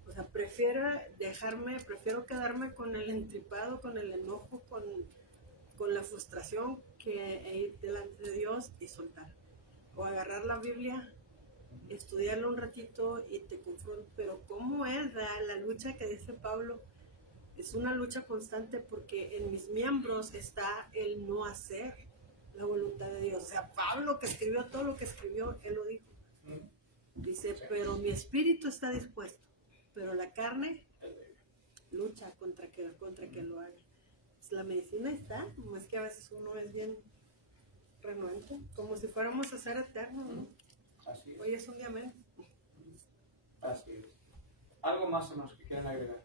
O sea, prefiero quedarme con el entripado, con el enojo, con la frustración que ir delante de Dios y soltar. O agarrar la Biblia, estudiarla un ratito y te confronto. Pero ¿cómo es la lucha que dice Pablo? es una lucha constante porque en mis miembros está el no hacer la voluntad de Dios. O sea, Pablo, que escribió todo lo que escribió, él lo dijo. Dice, pero mi espíritu está dispuesto, pero la carne lucha contra que lo haga. Pues la medicina está, como es que a veces uno es bien renuente, como si fuéramos a ser eternos, ¿no? Así es. Hoy es un día menos. Así es. ¿Algo más, hermanos, que quieran agregar?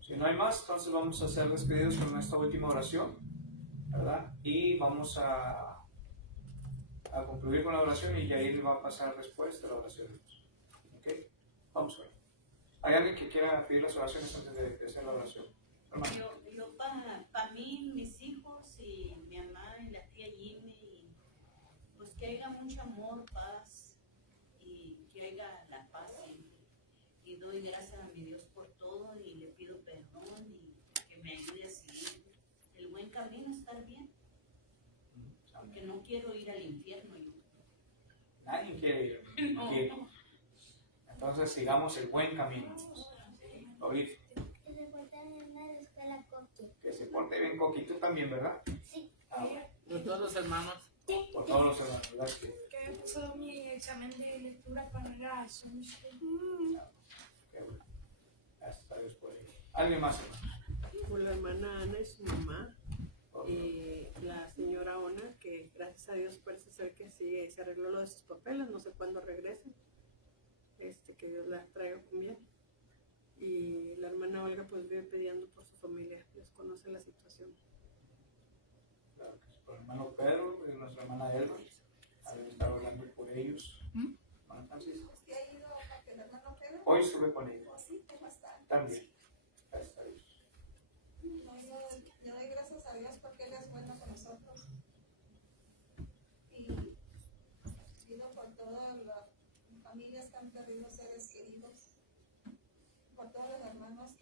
Si no hay más, entonces vamos a ser despedidos con esta última oración, ¿verdad? Y vamos a concluir con la oración y Yair va a pasar después de la oración. ¿Ok? Vamos a ver. ¿Hay alguien que quiera pedir las oraciones antes de hacer la oración? Hermano. Yo para mí, mis hijos y mi mamá y la tía Jimmy, pues que haya mucho amor, paz y que haya la paz siempre. Y doy gracias a mi Dios por todo y le pido perdón y que me ayude a seguir el buen camino, estar bien. Porque no quiero ir al infierno yo. Nadie quiere ir. No. Entonces sigamos el buen camino. Oír. Que se porte bien en la escuela, Coqui. Que se porte bien, Coqui, tú también, ¿verdad? Sí. Bueno. Por todos los hermanos. Por todos los hermanos, ¿verdad? Que he pasado mi examen de lectura para la semestre. Qué bueno. Gracias a Dios por ello. ¿Alguien más, hermano? Por la hermana Ana y su mamá, la señora Ona, que gracias a Dios parece ser que sí se arregló lo de sus papeles, no sé cuándo regresen, que Dios la traiga con bien. Y la hermana Olga pues vive pidiendo por su familia, Dios conoce la situación. Claro que sí. Por el hermano Pedro y nuestra hermana Elba. Alguien está orando por ellos. Hermano Francis. ¿Usted ha ido a que el hermano Pedro? Hoy estuve con ellos. ¿O sí? ¿Cómo está? También. Gracias a Dios. No, yo doy gracias a Dios porque Él es bueno con nosotros. Y pido por todas las familias que han perdido seres queridos, por todos los hermanos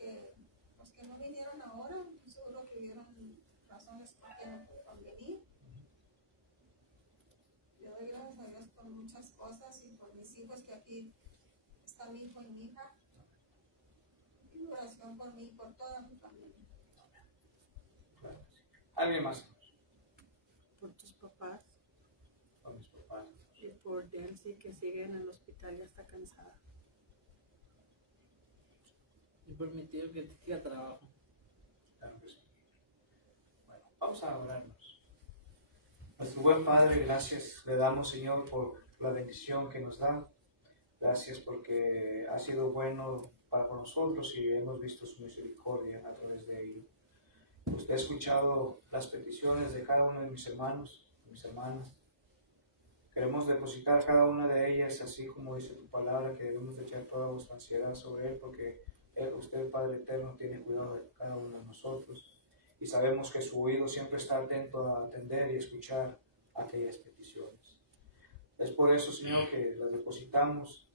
los que no vinieron ahora, seguro que hubieron razones por qué no pudieron venir. Yo doy gracias a Dios por muchas cosas y por mis hijos, que aquí está mi hijo y mi hija. Y oración por mí y por toda mi familia. Claro que sí. ¿Alguien más? Por tus papás Por mis papás. y por Delcy, que sigue en el hospital, ya está cansada. Y por mi tío que tenga trabajo. Claro que sí. Bueno, vamos a orarnos. Nuestro buen Padre, gracias le damos, Señor, por la bendición que nos da. Gracias porque ha sido bueno para con nosotros y hemos visto su misericordia a través de ello. Usted ha escuchado las peticiones de cada uno de mis hermanos, de mis hermanas. Queremos depositar cada una de ellas, así como dice tu palabra, que debemos echar toda vuestra ansiedad sobre Él, porque usted, Padre Eterno, tiene cuidado de cada uno de nosotros. Y sabemos que su oído siempre está atento a atender y escuchar aquellas peticiones. Es por eso, Señor, que las depositamos.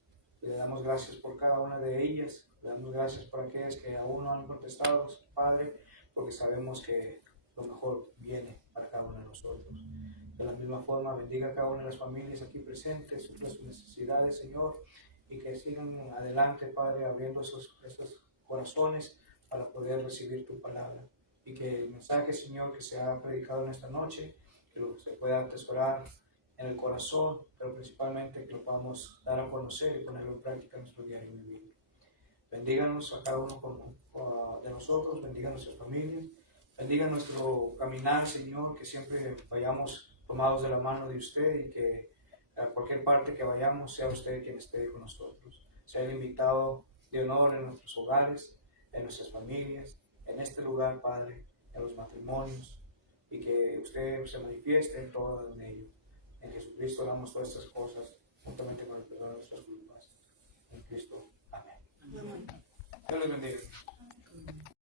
Le damos gracias por cada una de ellas. Le damos gracias por aquellas que aún no han contestado, Padre, porque sabemos que lo mejor viene para cada uno de nosotros. De la misma forma, bendiga a cada una de las familias aquí presentes, supla sus necesidades, Señor, y que sigan adelante, Padre, abriendo esos corazones para poder recibir tu palabra. Y que el mensaje, Señor, que se ha predicado en esta noche, que lo se pueda atesorar en el corazón, pero principalmente que lo podamos dar a conocer y ponerlo en práctica en nuestro diario vivir. Bendíganos a cada uno de nosotros, bendiga a nuestras familias, bendiga nuestro caminar, Señor, que siempre vayamos tomados de la mano de usted y que a cualquier parte que vayamos sea usted quien esté con nosotros. Sea el invitado de honor en nuestros hogares, en nuestras familias, en este lugar, Padre, en los matrimonios, y que usted se manifieste en todo ello. En Jesucristo damos todas estas cosas, juntamente con el perdón de nuestras culpas. En Cristo. Amén. Amén. Dios les bendiga.